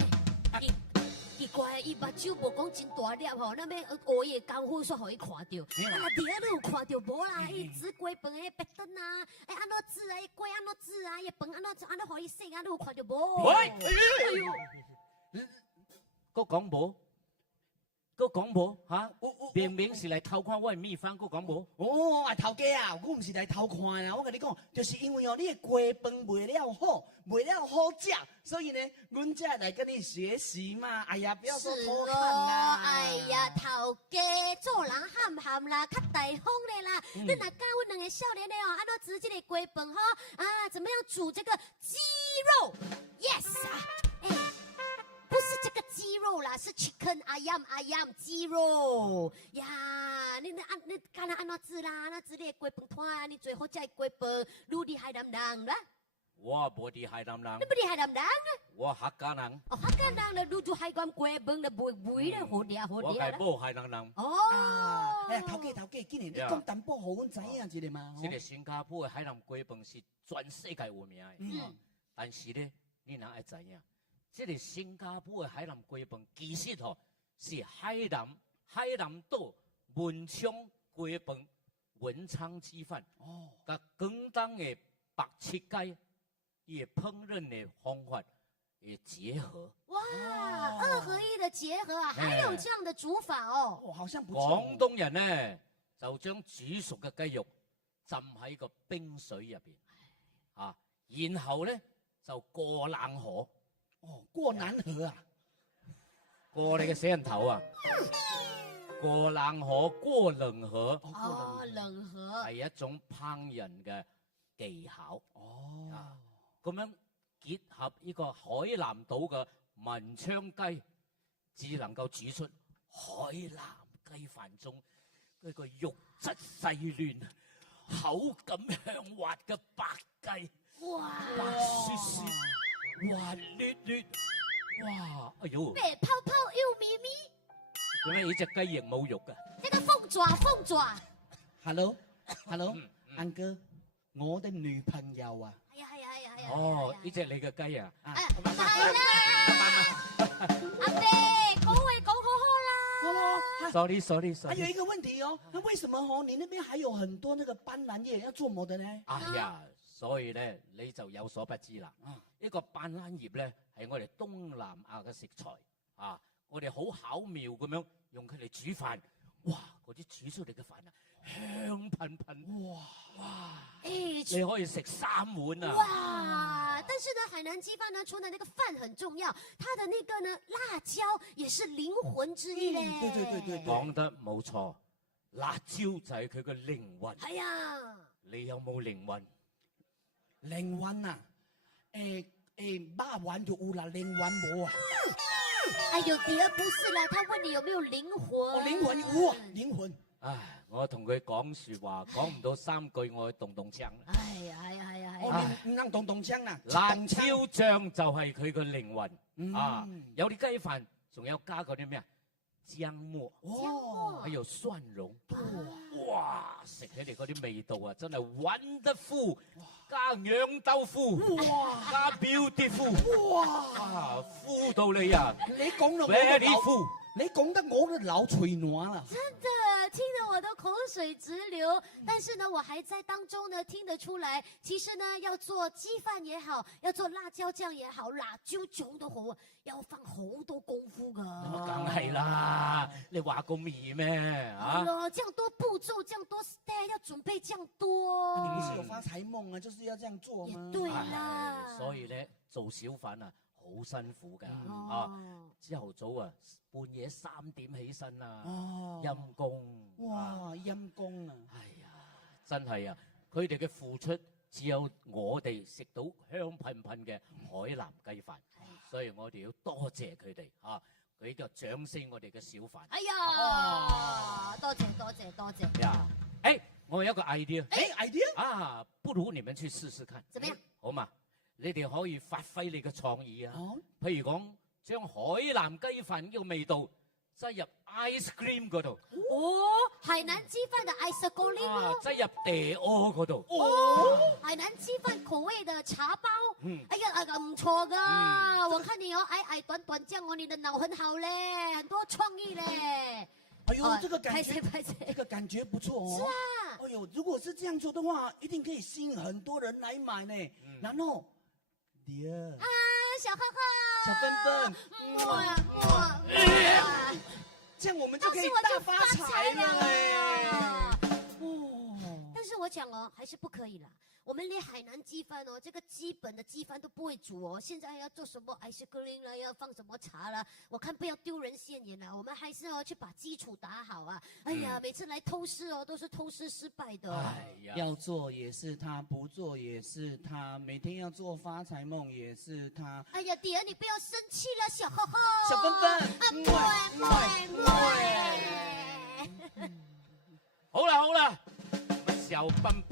奇怪，伊目睭无讲真大粒吼，那么学伊功夫煞互伊看到。啊，第二你有看到无啦？伊煮鸡饭的白灯啊，安怎煮啊？伊鸡安怎煮啊？伊饭安怎互伊洗啊？你有看到无？喂，哎呦，佮讲无？佮讲无？哈？明明是来偷看我的秘方，佮讲无？哦，啊头家啊，我唔是来偷看啊，我跟你讲，就是因为哦，你的鸡饭卖了好，卖了好食，所以呢，阮才来跟你学习嘛。哎呀，不要说偷看啦。哎呀，头家做人憨憨啦，较大方的啦。你若教阮两个少年的哦，安怎煮这个鸡饭哈？啊，怎么样煮这个鸡肉 ？Yes 啊，哎，不是这个鸡肉啦，是 chicken ayam 鸡肉呀。你干那安怎煮啦？那煮你的鸡饭摊，你最好食的鸡饭，愈厉害人啦。我无厉害男人你，不厉害人啊？我客家人，哦，客家人咧，愈做海关鸡饭咧，肥咧，好嗲好嗲啦。我係冇害人。哦，哎呀，头家，今年你讲淡薄，互阮知影一个嘛。这个新加坡的海南鸡饭是全世界有名的，嗯但是呢，你哪爱知影？这个新加坡的海南鸡饭其实吼是海南岛文昌鸡饭、文昌鸡饭，哦，甲广东的白切鸡，伊的烹饪的方法也结合。哇，2合1的结合啊，还有这样的煮法哦。哦，好像不错。廣東人呢就將煮熟嘅雞肉浸喺個冰水入邊，啊，然後呢就過冷河，哦，过南河啊。過你嘅死人頭啊！過冷河、過冷河哦，冷河。係一種烹飪嘅技巧。哦，咁樣結合呢個海南島嘅文昌雞，只能夠煮出海南雞飯中嗰個肉質細嫩、口感香滑嘅白雞，哇，白雪雪、滑捋捋，哇！哎呦，白泡泡又咪咪，做咩呢隻雞翼冇肉㗎？这个凤爪。 Hello，嗯安哥，我的女朋友啊。哎呀。哦，呢隻你嘅雞啊？哎，係啦，阿伯，講話講好啦。 sorry。还有一个问题哦，那为什么哦，你那边还有很多那个斑斓叶要做么的呢？哎呀，所以咧你就有所不知啦。呢個斑斕葉咧係我哋東南亞嘅食材啊，我哋好巧妙咁樣用佢嚟煮飯，哇！嗰啲煮出嚟嘅飯啊，香噴噴，哇！哎，你可以食3碗啊！哇！但是呢，海南雞飯呢，除了那個飯很重要，它的那個呢，辣椒也是靈魂之一咧。對。講得冇錯，辣椒就係佢嘅靈魂。係啊，你有冇靈魂？靈魂啊，肉丸就有啦，靈魂冇啊。哎呦，迪兒不是啦，他問你有沒有靈魂。哦，靈魂有啊，靈魂。唉，我同佢講説話，講唔到3句，我去動槍啦。哎呀。哦，唔能動槍啦，辣椒醬就係佢個靈魂啊！嗯有啲雞飯仲有加嗰啲咩啊？薑末，哦，還有蒜蓉，哇！食起嚟嗰啲味道啊，真係 wonderful，加釀豆腐，哇！加 beautiful，哇！full 到你啊你講到我，very 都流， full。你講得我都流嘴暖啦。真的聽得我的口水直流，但是呢，我還在當中呢，聽得出來，其實呢，要做雞飯也好，要做辣椒醬也好，辣椒醬都好，要放好多功夫噶。梗係啦，你話咁易咩啊？這樣多步驟，這樣多 step，要準備這樣多。你不是有發財夢啊，就是要這樣做嗎？對啦，所以咧做小販啊，好辛苦噶啊！哦，朝頭早啊，半夜3點起身啊，哦，陰公。哇，陰公啊！哎呀，真係啊！佢哋嘅付出只有我哋食到香噴噴嘅海南雞飯，所以我哋要多謝佢哋啊！俾個掌聲我哋嘅小凡。哎呀，多謝多謝多謝。呀，哎，我有一個 idea。idea 啊，不如你們去試試看。怎麼樣？好嘛，你哋可以發揮你嘅創意啊。哦譬如講，將海南雞飯呢個味道擠入 ice cream 嗰度，哦，海南雞飯的 ice cream 啊，哦，擠入地鍋嗰度。哦，海南雞飯口味的茶包，嗯哎呀，唔錯噶，我看你哦，矮矮短短這樣哦，你的腦很好嘞，很多創意嘞。哎呦，这个感觉，拍谁这个感觉不错哦。是啊，哎呦，如果是这样做的话，一定可以吸引很多人来买呢。然后，第二，啊，小浩浩，小芬芬，哇哇，这样我们就可以大发财了哎。哦，但是我讲哦，还是不可以啦。我们连海南鸡饭哦，这个基本的鸡饭都不会煮哦。现在还要做什么 ice cream 啦，要放什么茶啦？我看不要丢人现眼啦，我们还是要去把基础打好啊。哎呀，每次来偷师哦，都是偷师失败的。哎呀，要做也是他，不做也是他，每天要做发财梦也是他。哎呀，弟儿你不要生气了，小浩浩。小芬芬，好了好了，小笨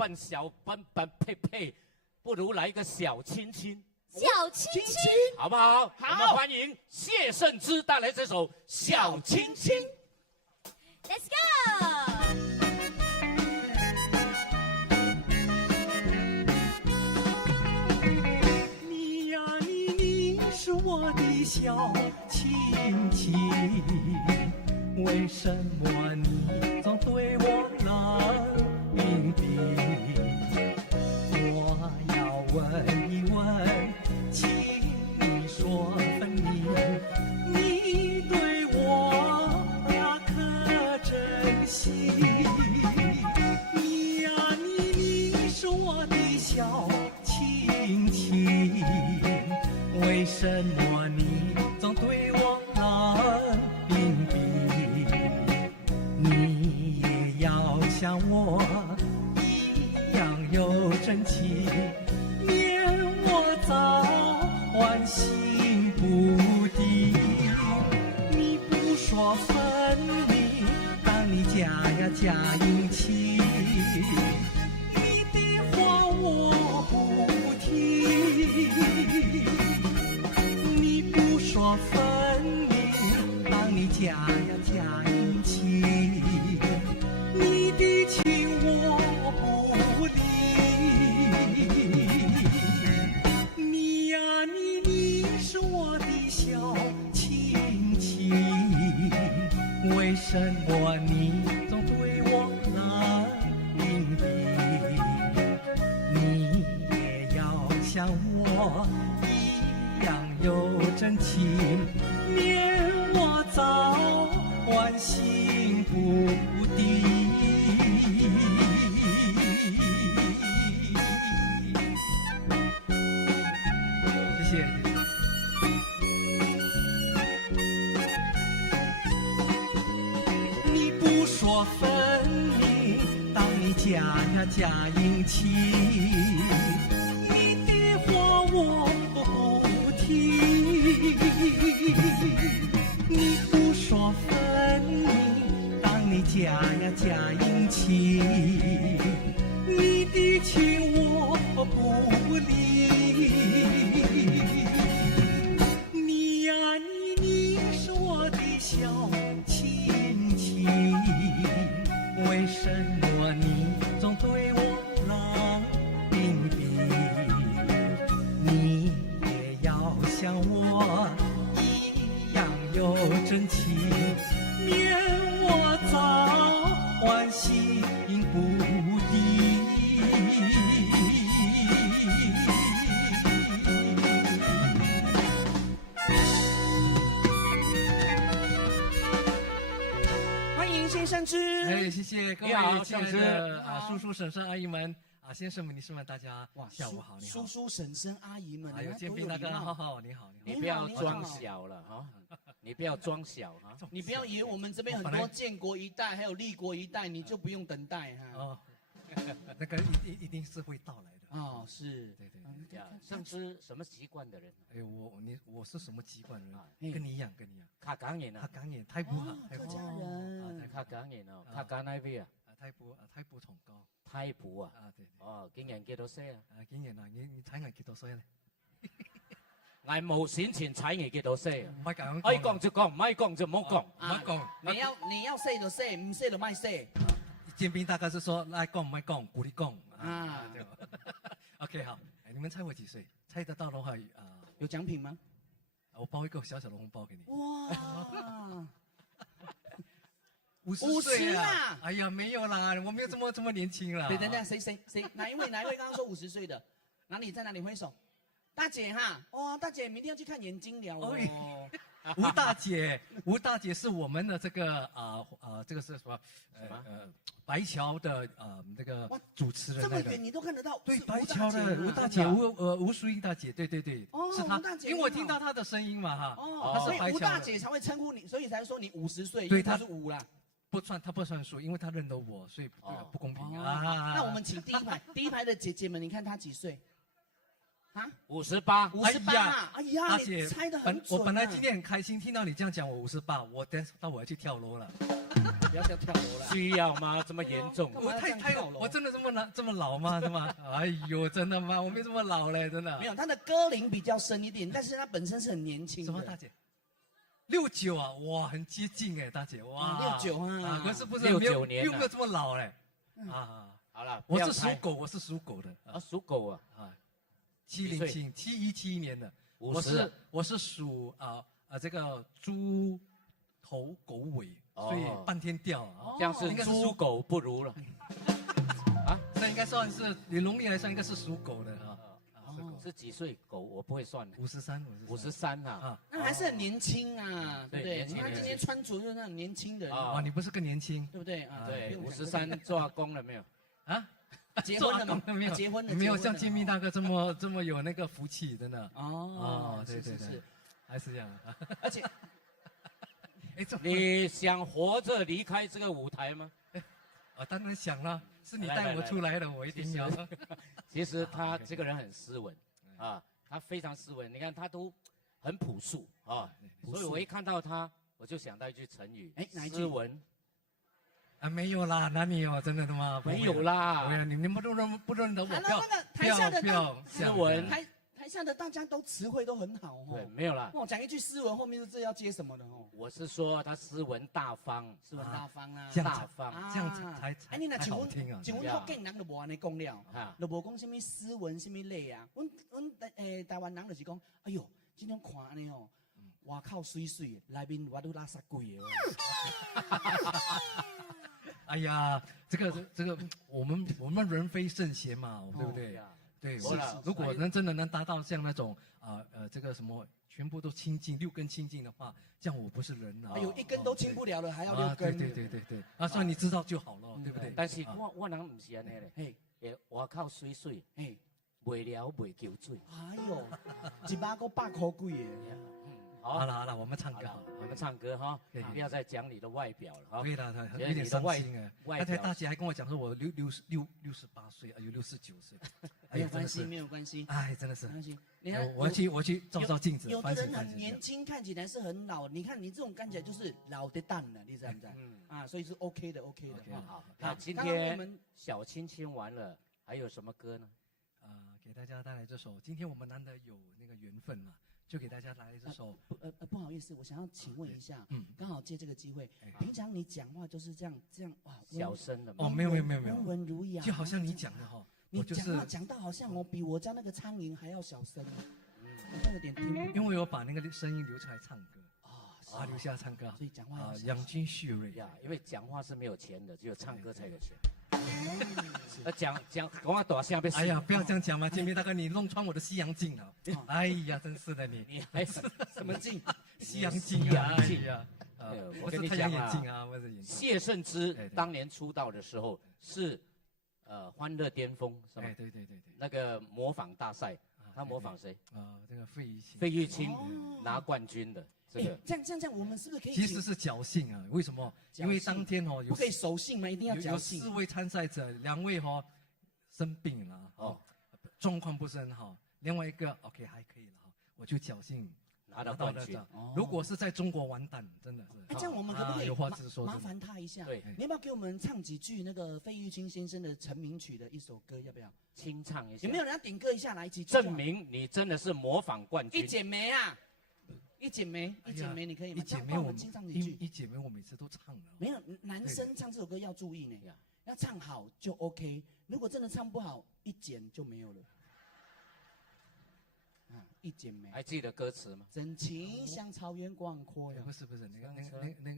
笨佩佩，不如来个小亲亲，小亲亲，好不好？我们欢迎谢胜之带来这首《小亲亲》。 ，Let's go。你呀你是我的小亲亲，为什么你总对我冷冰冰？我要问一问，请你说分明，你对我那可真心？你呀你是我的小亲亲，为什么你总对我冷冰冰？你也要像我一样有真情，念我早晚心不定。你不说分明，当你假呀假硬气，你的话我不听。你不说分明，当你假呀假硬气，你的情我不理。你呀你是我的小亲亲，为什么你总对我冷冰冰？你也要像我一样有真情，念我早晚心不定。谢谢。你不说分明，当你假呀假硬气，你的话我不听。你不说分明，当你假呀假硬气，你的情我不理。你呀你是我的小亲亲，为什么你总对我冷冰冰？你也要像我一样有真情，念我早晚心不定。欢迎谢胜之。哎，谢谢各你好位亲爱上司的叔叔、婶婶、阿姨们啊，先生们、女士们，大家下午好，你好叔。叔、婶婶、阿姨们，还有你看建斌大哥，多有礼貌浩浩，你好，你好。你不要装小了啊！你不要装小啊！你不要以为我们这边很多建国一代还有立国一代，你就不用等待哈。哦，那个一定是会到来的。哦，是，对对。呀，像是什么习惯的人？哎，我是什么籍贯人？啊跟你一样，跟你一样。客家人啊，客家人，太埔啊，太埔客家人，客家人哦，客家那邊啊，太埔崇高太埔啊，啊，對。哦，竟然幾多歲啊？竟然啊，你睇我幾多歲咧？我冇選前踩你幾多歲啊？唔係咁可以講就講，唔可以講就唔好講。唔好講。你要 say 就 say，唔 say 就咪 say。见兵大概是说来讲唔爱讲，鼓励讲啊对吧？OK 好，你们猜我几岁？猜得到的话有奖品吗？我包一个小小的红包给你。哇50岁50啊哎呀，没有啦，我没有这么年轻啦。对，等等，谁？哪一位刚刚说50岁的？哪里在哪里挥手？大姐哈，哇，大姐明天要去看眼睛了哦。吴大姐是我们的这个这个是什么？白桥的那个主持人来的。这么远你都看得到？对，是白桥的吴大姐，吴淑英大姐，对，是她。因为我听到她的声音嘛哈。哦，所以吴大姐才会称呼你，所以才说你50岁，对，她是5啦。她不算数，因为她认得我，所以不公平啊。那我们请第一排的姐姐们，你看她几岁？啊，58。哎呀，大姐你猜得很准。我本来今天很开心，听到你这样讲我58，我等到我要去跳楼了。不要跳楼了。需要吗？这么严重？我真的这么老吗？是吗？哎呦，真的吗？我没这么老嘞，真的。没有，她的歌龄比较深一点，但是她本身是很年轻的。什么大姐？69啊，哇，很接近哎，大姐，哇，69啊，可是不是69年，没有这么老嘞。好了，我是属狗的啊，属狗啊，71年的，我是属这个猪头狗尾，所以半天掉啊，这样是猪狗不如了。啊，这应该算是你农历来算应该是属狗的啊。是几岁狗？我不会算。53啊。那还是很年轻啊，对不对？你看今天穿着就是那种年轻的人啊，你不是更年轻，对不对啊？对，53做工了没有？啊？结婚了吗？没有，结婚了，没有像建民大哥这么有那个福气，真的。哦，对，还是这样。而且，你想活着离开这个舞台吗？当然想了，是你带我出来的，我一定要。其实他这个人很斯文啊，他非常斯文。你看他都很朴素啊，所以我一看到他，我就想到一句成语，哪一句？斯文。没有啦，哪里有？真的吗？没有啦。没有，你们不认得我。那个台下的斯文，台下的大家都词汇都很好哦。对，没有啦。我讲一句斯文，后面是要接什么的哦？我是说他斯文大方，斯文大方啊，大方，这样才你那好听啊。请问福建人就无安尼讲了，就无讲什么斯文什么类啊。阮台湾人就是讲，哎呦，这种看安尼哦，外口水水，内面我都拉撒贵的。哎呀，这个，我们人非圣贤嘛，对不对？对，如果真的能达到像那种这个什么全部都清净6根清净的话，这样我不是人了。哎呦，1根都清不了了，还要6根。对，算你知道就好了，对不对？但是我人不是安尼嘞，外口水水，卖了卖求水。哎呦，一把个8块贵的。好了，我们唱歌，我们唱歌哈，不要再讲你的外表了哈。对的，有点伤心哎。刚才大姐还跟我讲说，我68岁，有69岁，没有关系，没有关系。哎，真的是。你看，我去照镜子。有的人很年轻，看起来是很老。你看你这种看起来就是老的蛋了，你知不知道？所以是 OK 的。好，那今天小青青完了，还有什么歌呢？给大家带来这首，今天我们难得有那个缘分嘛。就给大家来这首。不好意思，我想要请问一下，刚好借这个机会，平常你讲话就是这样哇，小声的哦，没有，温文儒雅，就好像你讲的哈，你讲话讲到好像我比我家那个苍蝇还要小声，我有点听不懂。因为我把那个声音留出来唱歌留下唱歌，所以讲话养精蓄锐呀，因为讲话是没有钱的，只有唱歌才有钱。讲话大声被死。哎呀，不要这样讲嘛，建明大哥，你弄穿我的西洋镜了。哎呀，真是的你还是什么镜？西洋镜啊！哎呀，我跟你讲啊，谢胜之当年出道的时候是欢乐巅峰是吗？对，那个模仿大赛，他模仿谁？这个费玉清拿冠军的。这样，我们是不是可以？其实是侥幸啊，为什么？因为当天不可以守信吗？一定要侥幸。有4位参赛者，2位生病了状况不是很好，另外一个 OK 还可以了哈，我就侥幸拿到冠军。如果是在中国完蛋，真的是。哎，这样我们可不可以有话直说？麻烦他一下，对，你要不要给我们唱几句那个费玉清先生的成名曲的一首歌？要不要清唱一下？有没有人要点歌一下来几句？证明你真的是模仿冠军。一剪梅啊，一剪梅，一剪梅，你可以吗？一剪梅我们清唱几句。一剪梅我每次都唱了。没有，男生唱这首歌要注意呢，要唱好就 OK。如果真的唱不好，一剪就没有了。一剪梅，还记得歌词吗？真情像草原广阔呀。不是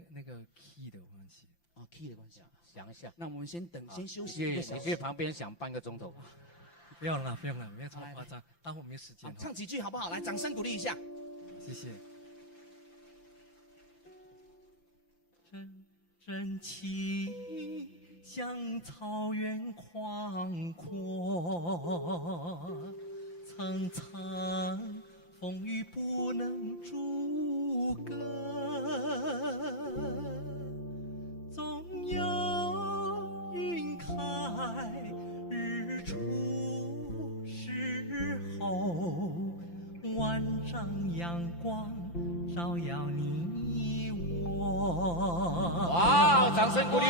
那个 key 的关系。哦 ，key 的关系。想一下。那我们先等，先休息一个小时。你去旁边想半个钟头。不要了，不要这么夸张，待会没时间。唱几句好不好？来，掌声鼓励一下。谢谢。真情像草原宽阔，苍苍风雨不能阻隔，总有云开日出时候，万丈阳光照耀你我。哇，掌声鼓励！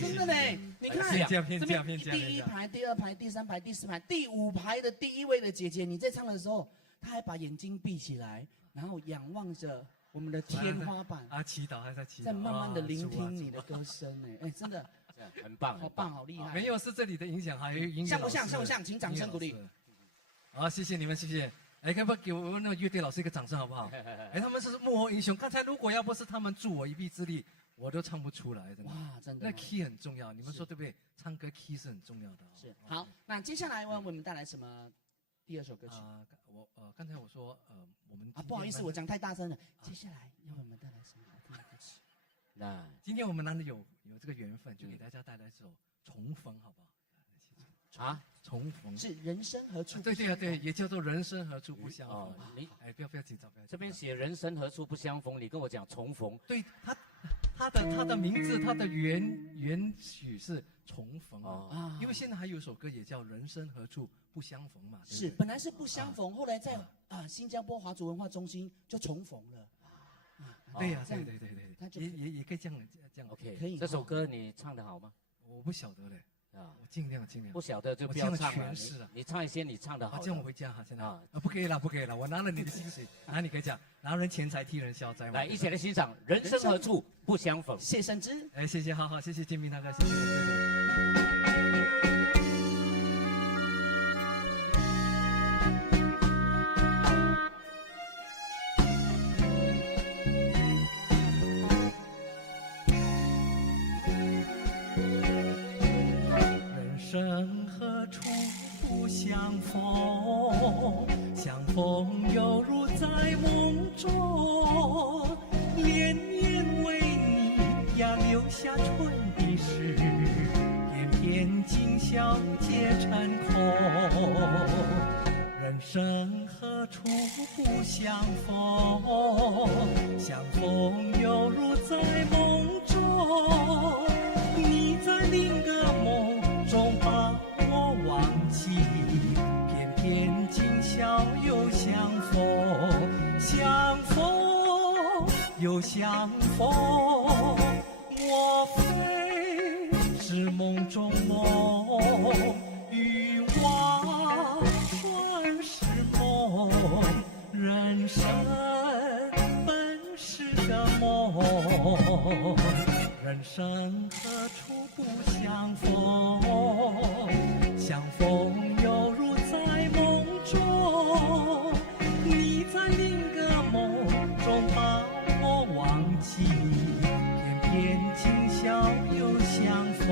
真的呢，你看，这边第一排、第二排、第三排、第四排、第五排的第一位的姐姐，你在唱的时候，她还把眼睛闭起来，然后仰望着我们的天花板祈祷，还在祈祷，在慢慢的聆听你的歌声呢。哎，真的很棒，好棒，好厉害。没有是这里的影响，还有影响。像不像？请掌声鼓励。好，谢谢你们，谢谢。哎，要不要给我那个乐队老师一个掌声好不好？哎，他们是幕后英雄。刚才如果要不是他们助我一臂之力，我都唱不出来，真的。哇，真的。那 key 很重要，你们说对不对？唱歌 key 是很重要的。是。好，那接下来为我们带来什么第二首歌曲？刚才我说我们不好意思，我讲太大声了。接下来要为我们带来什么好听的歌曲？那今天我们难得有这个缘分，就给大家带来一首《重逢》，好不好？重逢是人生何处？对，也叫做人生何处不相逢。不要紧张，这边写人生何处不相逢，你跟我讲重逢。对他的名字，他的原曲是重逢啊，因为现在还有一首歌也叫人生何处不相逢嘛。是，本来是不相逢，后来在新加坡华族文化中心就重逢了。对呀，对，也可以这样 OK， 可以。这首歌你唱得好吗？我不晓得嘞。我尽量。不晓得就不要唱了。你唱一些你唱的好。这样我回家哈，现在不可以了，我拿了你的薪水，你可以讲，拿人钱财替人消灾嘛。来，一起来欣赏《人生何处不相逢》。谢慎之，哎，谢谢，好，谢谢金明大哥，谢谢。人何处不相逢？相逢犹如在梦中，连绵为你呀留下春的时，偏偏今宵皆成空。人生何处不相逢？相逢犹如在梦中，你在另个梦中把我忘记，偏偏今宵又相逢，相逢又相逢，莫非是梦中梦？欲望算是梦，人生本是个梦。人生何处不相逢？相逢犹如在梦中，你在另个梦中把我忘记，偏偏今宵又相逢。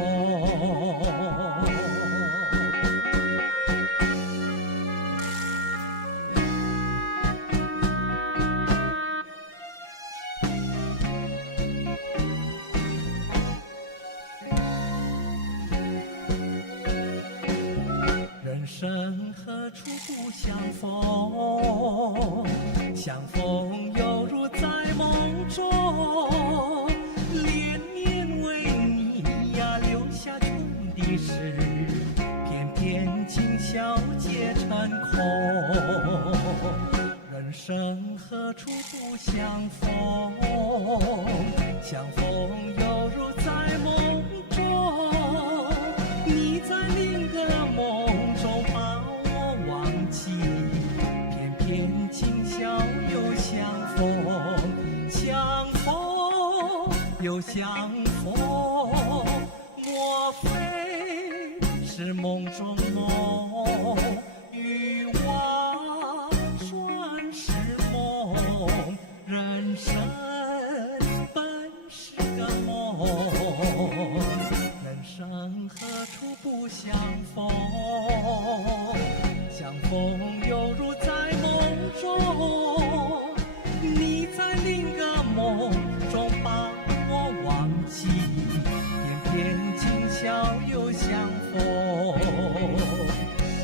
人生何处不相逢？相逢犹如在梦中，连绵为你呀留下春的时，偏偏今宵生何处不相逢？相逢犹如在梦中，你在另个梦中把我忘记，偏偏今宵又相逢，相逢又相逢，莫非是梦中梦？与我算是梦，人生本是个梦，人生何处不相逢？相逢犹如在梦中，你在另个梦中把我忘记，偏偏今宵又相逢，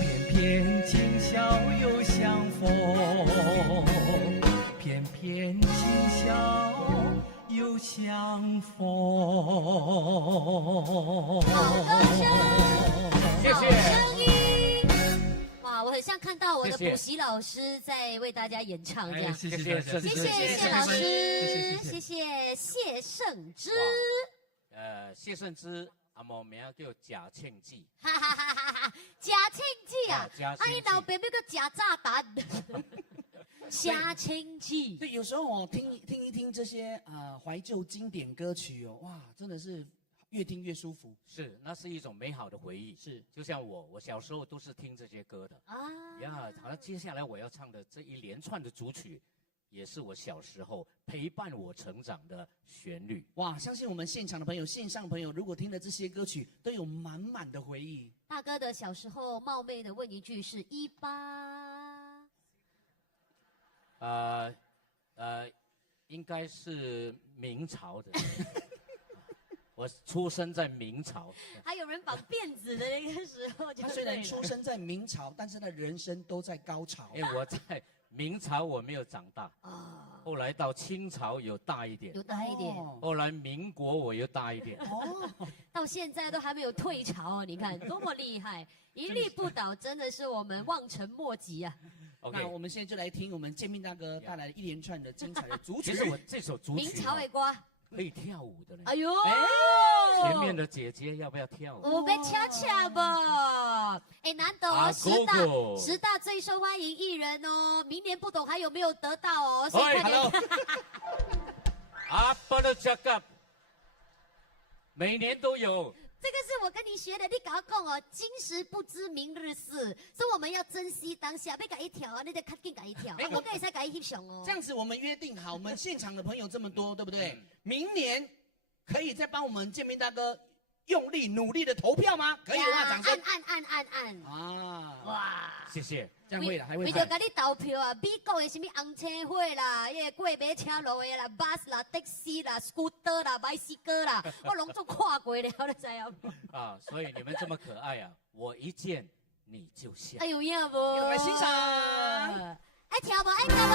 偏偏今宵又相逢，偏偏今宵又相逢。谢谢。声音，哇，我很像看到我的谢谢补习老师在为大家演唱这样。谢谢谢谢谢谢老师，谢谢谢胜之。谢胜之阿毛名叫贾庆记，哈哈哈哈哈！假庆记啊，啊，你老爸要个假炸弹，假庆记。对，有时候哦，听一听这些怀旧经典歌曲哦，哇，真的是越听越舒服。是，那是一种美好的回忆。是，就像我小时候都是听这些歌的啊呀。好像接下来我要唱的这一连串的主曲，也是我小时候陪伴我成长的旋律。哇，相信我们现场的朋友、线上的朋友，如果听了这些歌曲，都有满满的回忆。大哥的小时候冒昧的问一句，是18？应该是明朝的。我出生在明朝。还有人绑辫子的那个时候就，他虽然出生在明朝，但是他人生都在高潮。我在明朝我没有长大啊，后来到清朝有大一点，有大一点，后来民国我又大一点，到现在都还没有退潮啊！你看多么厉害，一律不倒，真的是我们望尘莫及啊！那我们现在就来听我们建斌大哥带来一连串的精彩的主曲。其实我这首主曲明朝的歌可以跳舞的呢。哎呦，前面的姐姐要不要跳舞？我被恰恰吧！哎，难得哦，十大最受欢迎艺人哦，明年不懂还有没有得到哦？所以快点。阿巴的加嘎，每年都有。这个是我跟你学的，你搞讲哦，今时不知明日事，所以我们要珍惜当下，要改一条啊，你得赶紧改一条。我可以再改一条哦。这样子我们约定好，我们现场的朋友这么多，对不对？明年可以再帮我们建斌大哥用力努力的投票吗？可以的话，掌声。按啊！哇，谢谢。这样会了，还会。为了给你投票啊，美国的什么红车会啦，那个过马车路的啦，bus 啦、的士啦、scooter 啦、bicycle 啦，我拢总看过了，你知啊？啊，所以你们这么可爱啊，我一见你就笑。哎呦呀不，来欣赏。爱跳不？爱跳不？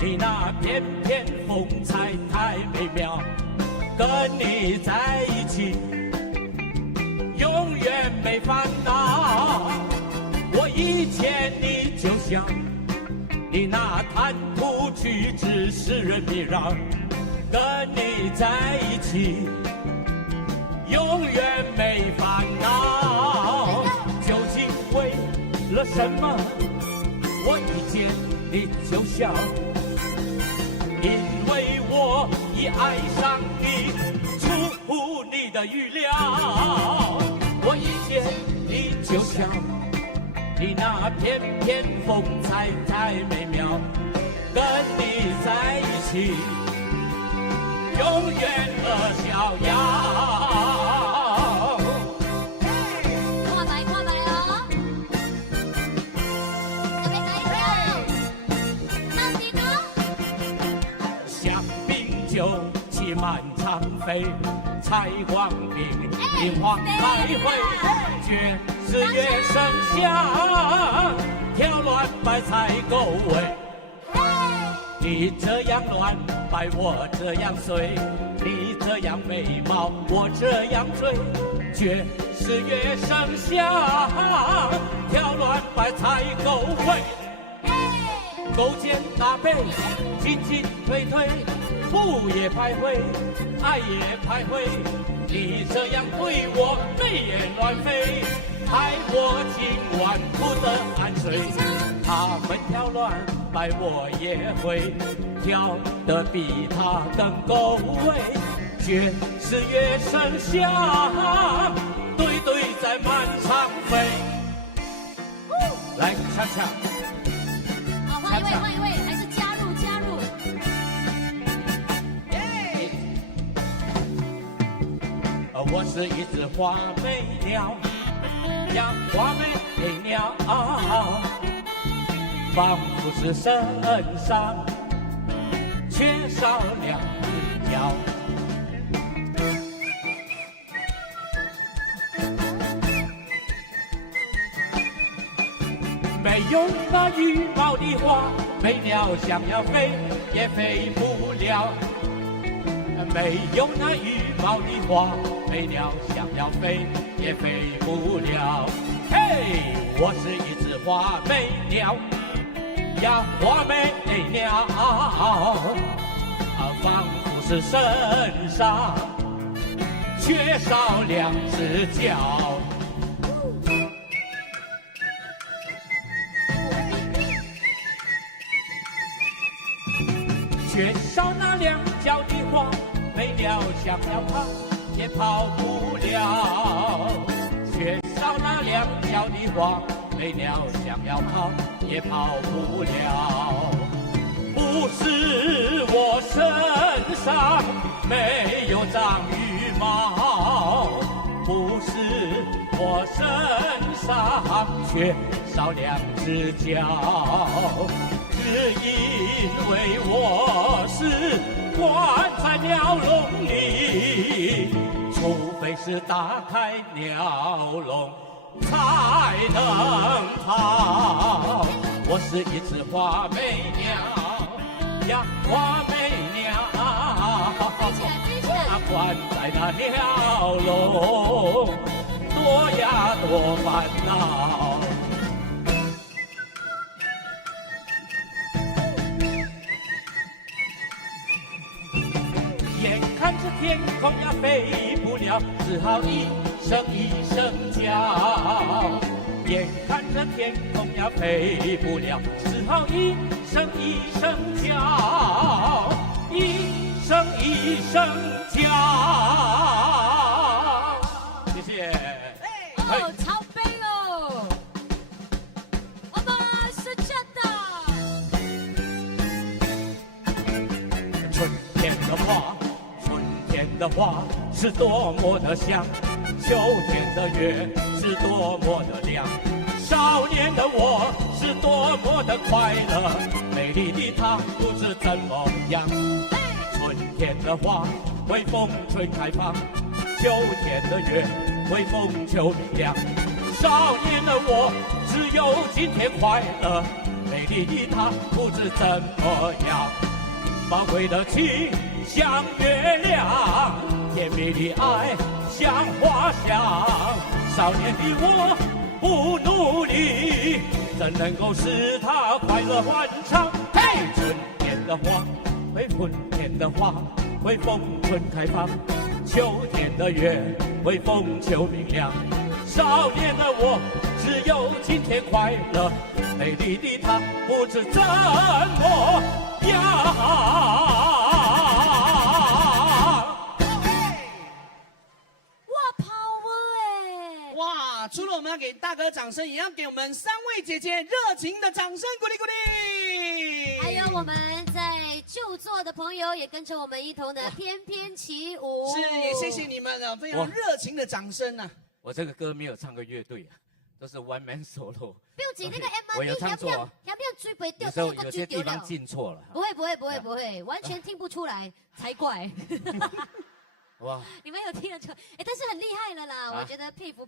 你那翩翩风采太美妙，跟你在一起永远没烦恼。我一见你就想，你那谈吐举止使人迷绕，跟你在一起永远没烦恼。究竟为了什么？我一见你就笑。因为我已爱上你，出乎你的预料。我一见你就笑，你那翩翩风采太美妙，跟你在一起永远乐逍遥。就秀气满场飞，采黄冰，银黄来回，爵士乐声响，跳乱摆才够味。你这样乱摆，我这样随，你这样美貌，我这样追，爵士乐声响，跳乱摆才够味。勾肩搭背，进进退退，不也徘徊，爱也徘徊。你这样对我，眉眼乱飞，害我今晚不得安睡。他们跳乱摆，我也会跳得比他更够味。爵士乐声响，对对在满场飞。来唱唱。换一位，还是加入。我是一只花美鸟呀，花美鸟，仿佛是身上缺少两只脚。没有那羽毛的花，美鸟想要飞也飞不了。没有那羽毛的花，美鸟想要飞也飞不了。嘿，我是一只花美鸟呀，花美鸟，仿佛是身上缺少两只脚。缺少那两脚的花，美鸟想要跑也跑不了。缺少那两脚的花，美鸟想要跑也跑不了。不是我身上没有长羽毛，不是我身上缺少两只脚。是因为我是关在鸟笼里，除非是打开鸟笼才能跑。我是一只花美鸟呀，花美鸟，关在那鸟笼，多呀多烦恼。看着天空呀飞不了，只好一声一声叫。眼看着天空呀飞不了，只好一声一声叫，一声一声叫。谢谢。哦，超悲哦！我们是真的。春天的花。的花是多么的香，秋天的月是多么的亮，少年的我是多么的快乐，美丽的她不知怎么样。春天的花微风吹开放，秋天的月微风就明亮，少年的我只有今天快乐，美丽的她不知怎么样。宝贵的情像月亮，甜蜜的爱像花香。少年的我不努力，怎能够使他快乐欢畅？嘿，春天的花，春天的花，微风春开放；秋天的月，微风秋明亮。少年的我只有今天快乐，美丽的她不知怎么样。除了我们要给大哥掌声，也要给我们3位姐姐热情的掌声，鼓励鼓励。还有我们在就座的朋友也跟着我们一同的翩翩起舞。是，也谢谢你们非常热情的掌声啊！我这个歌没有唱过乐队啊，都是 one man solo。不用紧，那个 MRT 我有唱错啊，要不要追不掉？有时候有些地方进错了。不会，完全听不出来才怪。哇！你们有听得出？哎，但是很厉害了啦，我觉得佩服。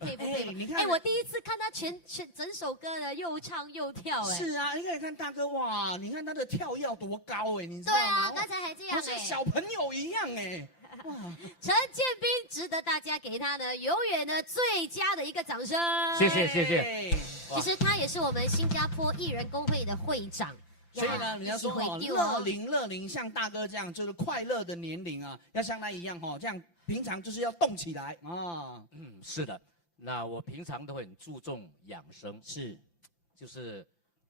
你看，我第一次看他整首歌呢，又唱又跳，哎。是啊，你可以看大哥哇，你看他的跳跃多高哎，你知道吗？对啊，刚才还这样，像小朋友一样哎。哇！陈建斌值得大家给他呢永远呢最佳的一个掌声。谢谢。其实他也是我们新加坡艺人工会的会长。所以呢，人家说哦，乐龄像大哥这样，就是快乐的年龄啊，要像他一样哦，这样平常就是要动起来啊。是的。那我平常都很注重养生，就是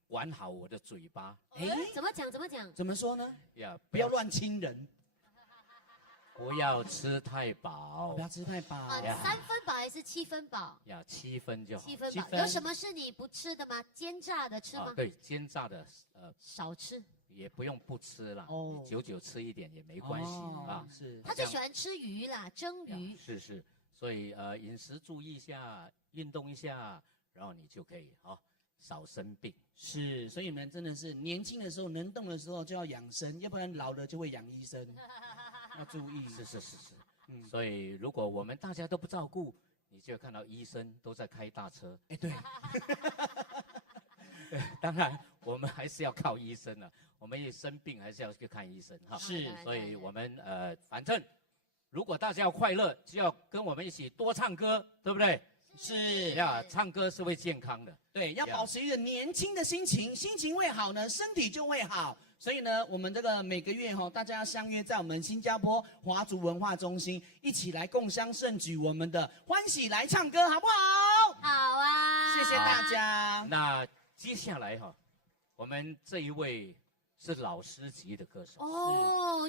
管好我的嘴巴。怎么讲？怎么说呢？不要乱亲人，不要吃太饱，不要吃太饱。3分饱还是7分饱？7分就好。7分饱。有什么是你不吃的吗？煎炸的吃吗？对，煎炸的少吃。也不用不吃啦，你久久吃一点也没关系啊。是。他最喜欢吃鱼啦，蒸鱼。是，所以饮食注意一下，运动一下，然后你就可以少生病。是，所以你们真的是年轻的时候能动的时候就要养生，要不然老了就会养医生。要注意。是。所以如果我们大家都不照顾，你就会看到医生都在开大车。对。当然我们还是要靠医生了，我们一生病还是要去看医生哈。是。所以我们反正如果大家要快乐，就要跟我们一起多唱歌，对不对？是。唱歌是会健康的。对，要保持一个年轻的心情，心情会好呢，身体就会好。所以呢，我们这个每个月大家相约在我们新加坡华族文化中心，一起来共襄盛举我们的欢喜来唱歌，好不好？好啊，谢谢大家。那接下来我们这一位是老师级的歌手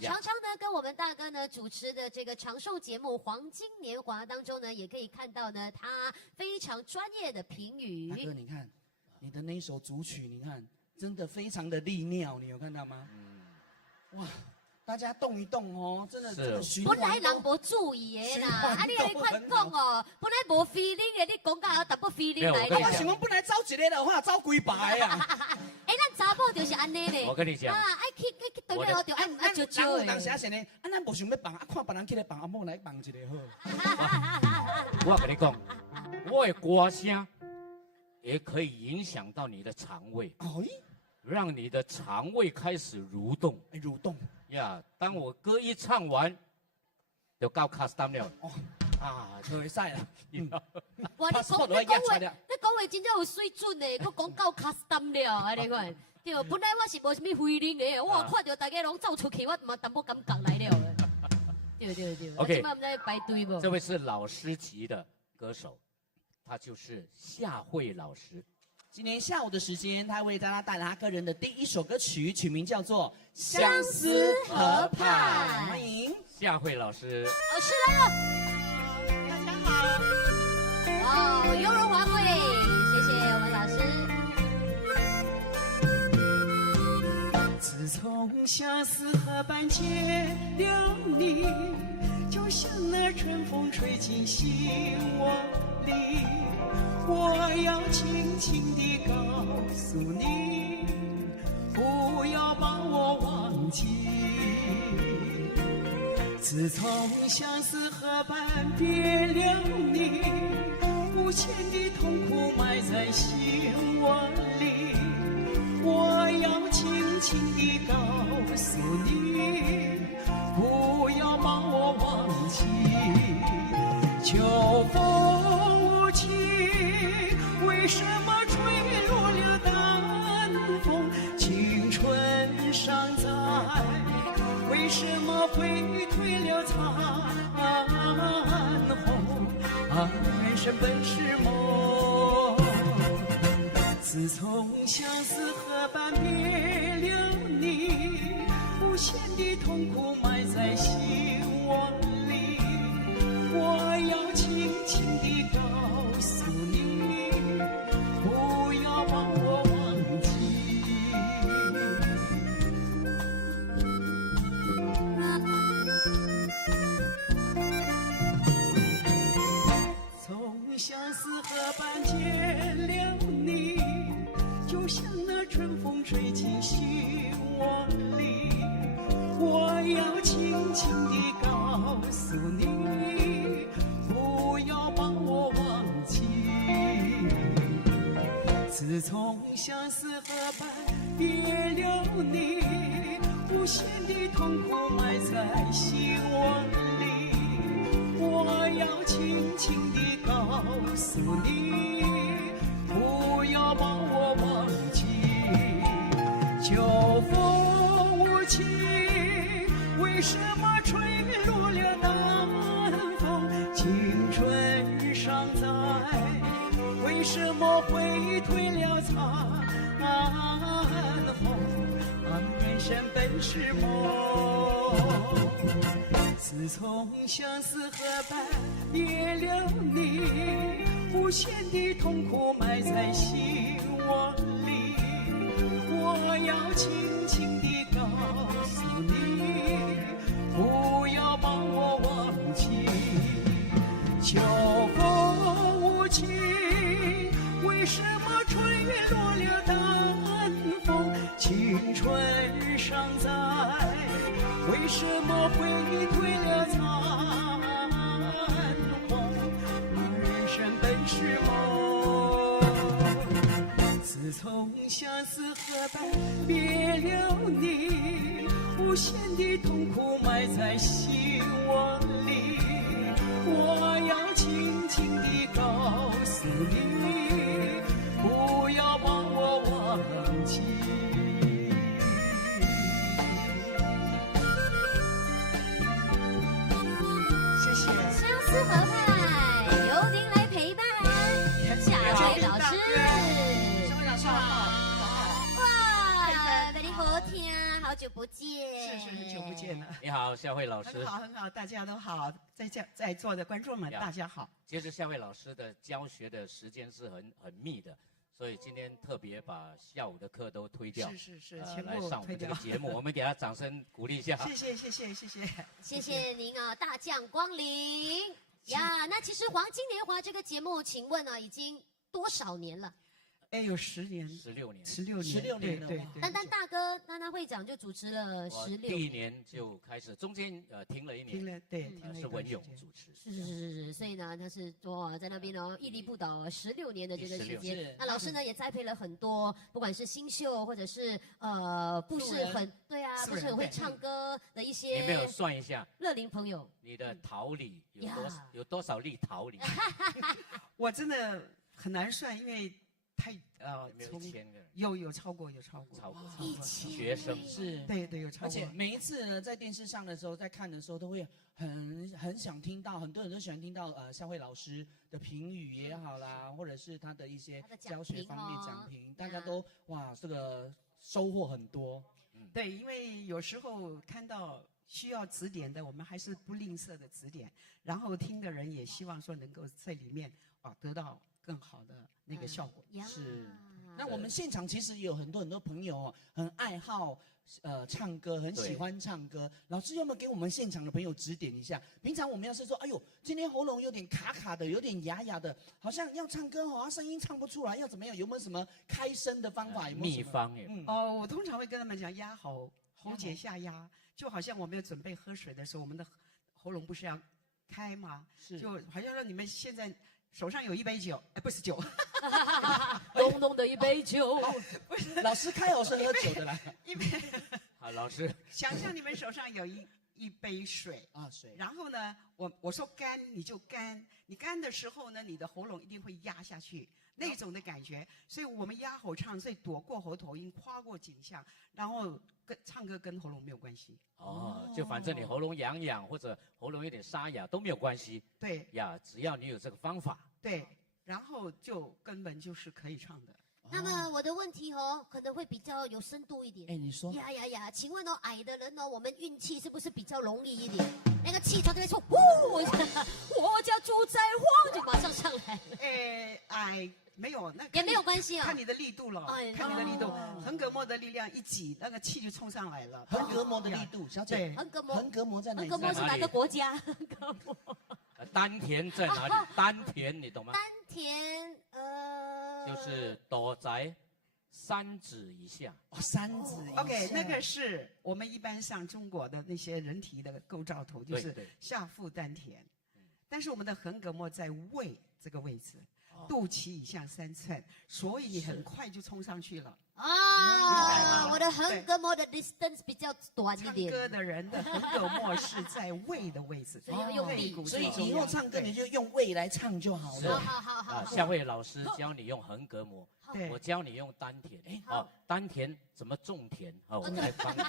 常常呢跟我们大哥呢主持的这个长寿节目《黄金年华》当中呢，也可以看到呢他非常专业的评语。大哥，你看你的那首主曲，你看真的非常的利尿，你有看到吗？哇！大家动一动哦，真的本来人无注意的啦，你来看讲哦，本来无 feeling 的，你讲到淡薄 feeling 来我想讲本来招一个的话，招几排啊？咱查某就是安尼咧。我跟你讲，爱去对面就爱招招的。当时是呢，咱无想要放，看别人起来放，阿某来放一个好。我跟你讲，我的歌声也可以影响到你的肠胃，让你的肠胃开始蠕动。蠕动。当我歌一唱完，就到 custom 了。就会使啦。哇，你讲话真正有水准的，佮讲到 custom 了，安尼款。对，本来我是无什么 feeling 的，我看到大家拢走出去，我嘛淡薄感觉来了。对。OK。今晚我们在排队不？这位是老师级的歌手，他就是夏慧老师。今天下午的时间，他为大家带来他个人的第一首歌曲，曲名叫做《相思河畔》。欢迎夏慧老师。老师来了，大家好。哇，雍容华贵，谢谢我们老师。自从相思河畔见了你，就像那春风吹进心窝里。我要轻轻地告诉你，不要把我忘记。自从相思河畔别了你，无限的痛苦埋在心窝里。我要轻轻地告诉你，不要把我忘记。秋风无情，为什么吹落了淡风？青春尚在，为什么会褪了残红？人生本是梦，自从相思河畔别了你，无限的痛苦埋在心窝里。我要轻轻地告诉你，不要把我忘记。从相思河畔见了诉你，不要把我忘记。自从相思河畔别留你，无限的痛苦埋在心窝里。我要轻轻地告诉你，不要把我忘记。秋风无情，为什么吹落了南风？青春尚在，为什么会退了残红？人生本是梦，自从相思河畔别留你，无限的痛苦埋在心窝里。我要轻轻地告诉你，不要把我忘记。秋风无情，为什么吹落了淡风？青春尚在，为什么会退了残红？人生本是梦，自从相思河畔别留你，无限的痛苦埋在心窝里。我要轻轻地告诉你，不要把我忘记。谢谢。相思河畔，由您来陪伴。夏慧老师，夏慧老师好。哇，美丽好听，好久不见。是很久不见了。你好，夏慧老师。很好很好，大家都好，在座的观众们大家好。其实夏慧老师的教学的时间是很密的，所以今天特别把下午的课都推掉，是，全来部推掉上我们这个。节目，我们给他掌声鼓励一下。谢谢。谢谢您啊，大驾光临呀！那其实《黄金年华》这个节目，请问呢，已经多少年了？哎，有10年16年16年了对。但大哥那会长就主持了我16第一年就开始，中间停了一年，听了是一段文勇时间主持。是，所以呢，他是在那边屹立不倒16年的这个时16间是。那老师呢也栽培了很多，不管是新秀或者是不是很对啊，素人不是很会唱歌的一些你没有算一下乐龄朋友。你的桃李呀有多少粒桃李？我真的很难算，因为太有没有从1000个人？有超过超过1000学生是，对，有超过。而且每一次呢，在电视上的时候，在看的时候，都会很想听到，很多人都喜欢听到夏慧老师的评语也好啦，或者是他的一些教学方面讲评，大家都哇，这个收获很多。对，因为有时候看到需要指点的，我们还是不吝啬的指点，然后听的人也希望说能够在里面得到更好的那个效果。是。那我们现场其实也有很多朋友哦，很爱好唱歌，很喜欢唱歌。老师有没有给我们现场的朋友指点一下？平常我们要是说，哎呦，今天喉咙有点卡卡的，有点哑哑的，好像要唱歌哦，声音唱不出来，要怎么样？有没有什么开声的方法？有没有秘方也？我通常会跟他们讲压喉结下压，就好像我们要准备喝水的时候，我们的喉咙不是要开吗？是，就好像让你们现在手上有一杯酒，不是酒，浓浓的一杯酒。不是老师开口是喝酒的啦。一杯。好，老师。想象你们手上有一杯水啊，水。然后呢，我说干你就干，你干的时候呢，你的喉咙一定会压下去。那种的感觉，所以我们压喉唱，所以躲过喉头音，跨过颈项，然后唱歌跟喉咙没有关系。就反正你喉咙痒痒或者喉咙有点沙哑都没有关系。对呀，只要你有这个方法。对，然后就根本就是可以唱的。那么我的问题可能会比较有深度一点。哎，你说。呀，请问矮的人我们运气是不是比较容易一点？那个气朝这边说，我家住在荒，就马上上来。矮没有那也没有关系啊，看你的力度了，看你的力度，横膈膜的力量一挤，那个气就冲上来了。横膈膜的力度，小姐。横膈膜在哪里？横膈膜是哪个国家？丹田在哪里？丹田你懂吗？丹田就是躲在3指以下。哦，3指以下。 OK， 那个是我们一般上中国的那些人体的构造图，就是对下腹丹田。但是我们的横膈膜在胃这个位置，肚脐以下3寸，所以你很快就冲上去了。啊，我的横膈膜的 distance 比较短一唱点。歌的人的横膈膜是在胃的位置，所以要用力骨所以最重要以后唱歌你就用胃来唱就好是了。啊，夏慧老师教你用横膈膜，对我教你用丹田。哦，丹田怎么种田？好，我来帮你。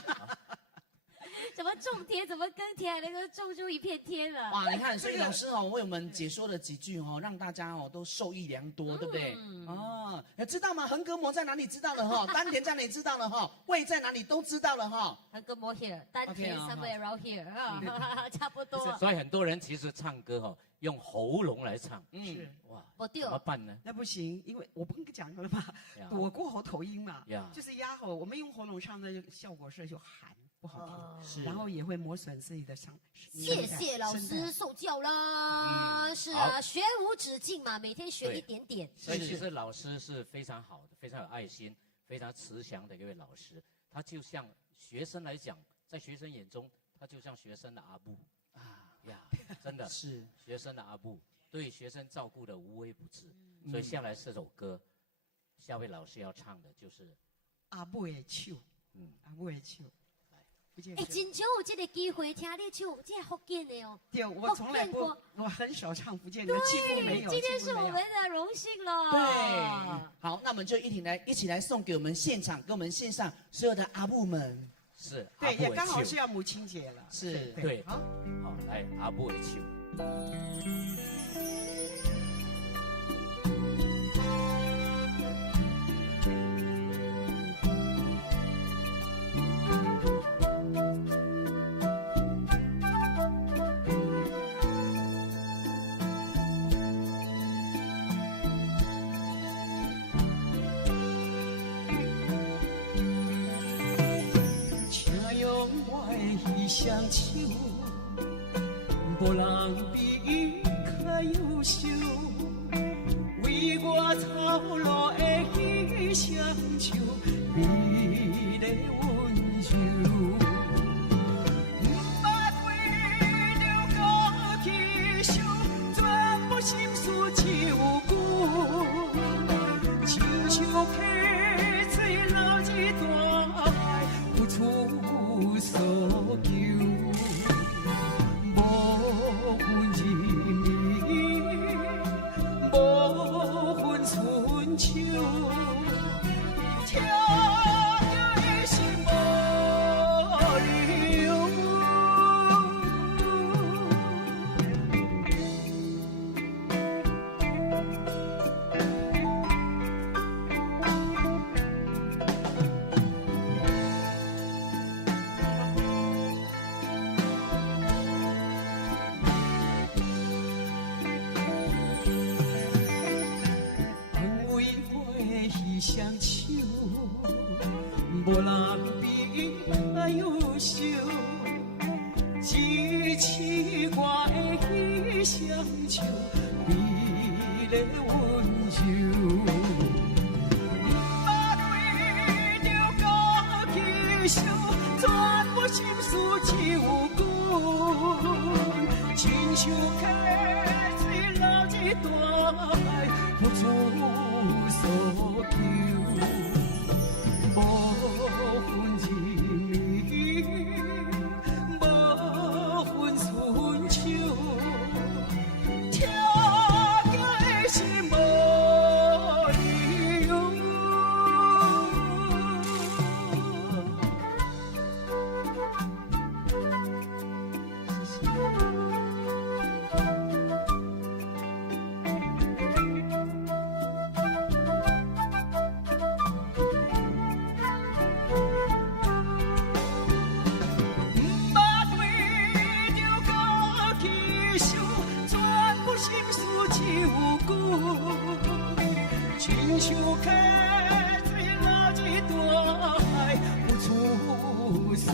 怎么种田，怎么耕田，那个种出一片天了。哇，你看，所以老师哦为我们解说了几句哦，让大家哦都受益良多，对不对？哦，知道吗？横膈膜在哪里知道了哈？丹田在哪里知道了哈？胃在哪里都知道了哈。横膈膜 here， 丹田 somewhere around here， 差不多。所以很多人其实唱歌哈，用喉咙来唱。是哇，不对怎么办呢？那不行，因为我不跟你讲了嘛，躲过喉头音嘛，就是压喉。我们用喉咙唱的效果是就喊不好听，然后也会磨损自己的声。谢谢老师受教啦。是啊，学无止境嘛，每天学一点点。所以其实老师是非常好的，非常有爱心，非常慈祥的一位老师。他就像学生来讲，在学生眼中，他就像学生的阿布呀，真的是学生的阿布，对学生照顾的无微不至。所以下来这首歌，夏慧老师要唱的就是阿布的手，阿布的手。哎，真少有这个机会听你唱，这福建的哦。对，我从来不，我很少唱福建歌，几乎没有。今天是我们的荣幸了。对，好，那我们就一起来送给我们现场，给我们线上所有的阿布们。是，对，也刚好是要母亲节了。是，对，好，来阿布的手。双手，无人比伊较优秀，为我操劳的彼双手，美丽温柔。不为了家己想，全部心思只有久，亲像溪水流一大海，付出所求。无分日暝，无分春秋，跳跃的心无留。双手，无人比较优秀，支持我的彼双手，美丽温柔。不为了家己想，全部心思只有阮，亲像溪水流一大海，付出所求。无分日暝，无分春秋，跳跃的心无留。心事只有阮，亲像溪水流一大海，付出所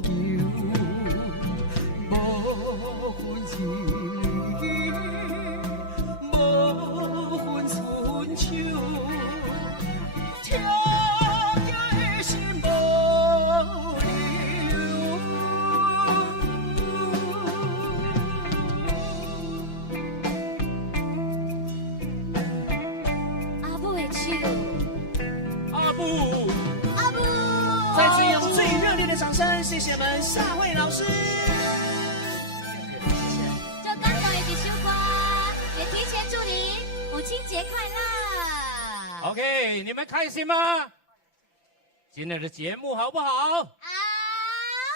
求，无分日暝，无分春秋，跳。谢谢我们夏慧老师。就刚好的一首歌，也提前祝您母亲节快乐。 OK， 你们开心吗？今天的节目好不好？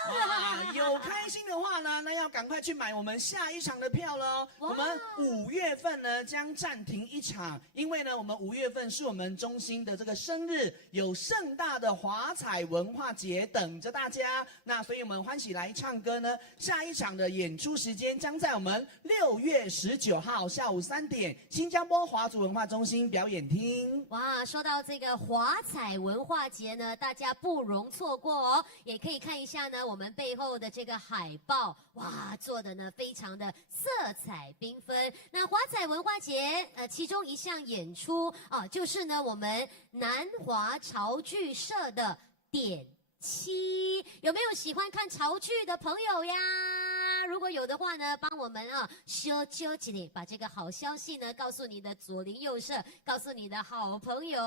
哇，有开心的话呢，那要赶快去买我们下一场的票喽。我们5月份呢将暂停一场，因为呢我们5月份是我们中心的这个生日，有盛大的华彩文化节等着大家。那所以我们欢喜来唱歌呢，下一场的演出时间将在我们6月19号下午3点，新加坡华族文化中心表演厅。哇，说到这个华彩文化节呢，大家不容错过哦，也可以看一下呢我们背后的这个海报，哇，做的呢非常的色彩缤纷。那华彩文化节，其中一项演出啊，就是呢我们南华潮剧社的点七，有没有喜欢看潮剧的朋友呀？如果有的话呢，帮我们修起来，把这个好消息呢告诉你的左邻右舍，告诉你的好朋友。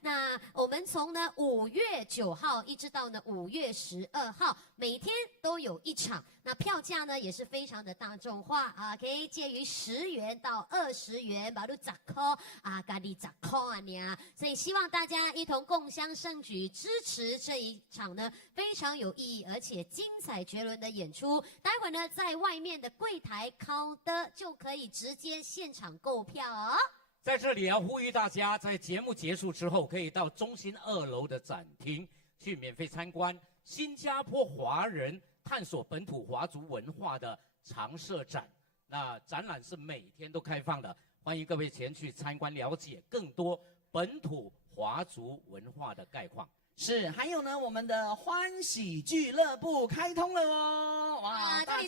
那我们从呢5月9号一直到呢5月12号，每天都有一场。那票价呢也是非常的大众化啊，可以介于10元到20元，马路10块啊，咖喱10块啊呀。所以希望大家一同共襄盛举，支持这一场呢非常有意义而且精彩绝伦的演出。待会儿呢在外面的柜台靠的就可以直接现场购票哦。在这里要呼吁大家，在节目结束之后，可以到中心2楼的展厅去免费参观新加坡华人探索本土华族文化的常设展。那展览是每天都开放的，欢迎各位前去参观，了解更多本土华族文化的概况。是，还有呢，我们的欢喜俱乐部开通了哦！哇，这里，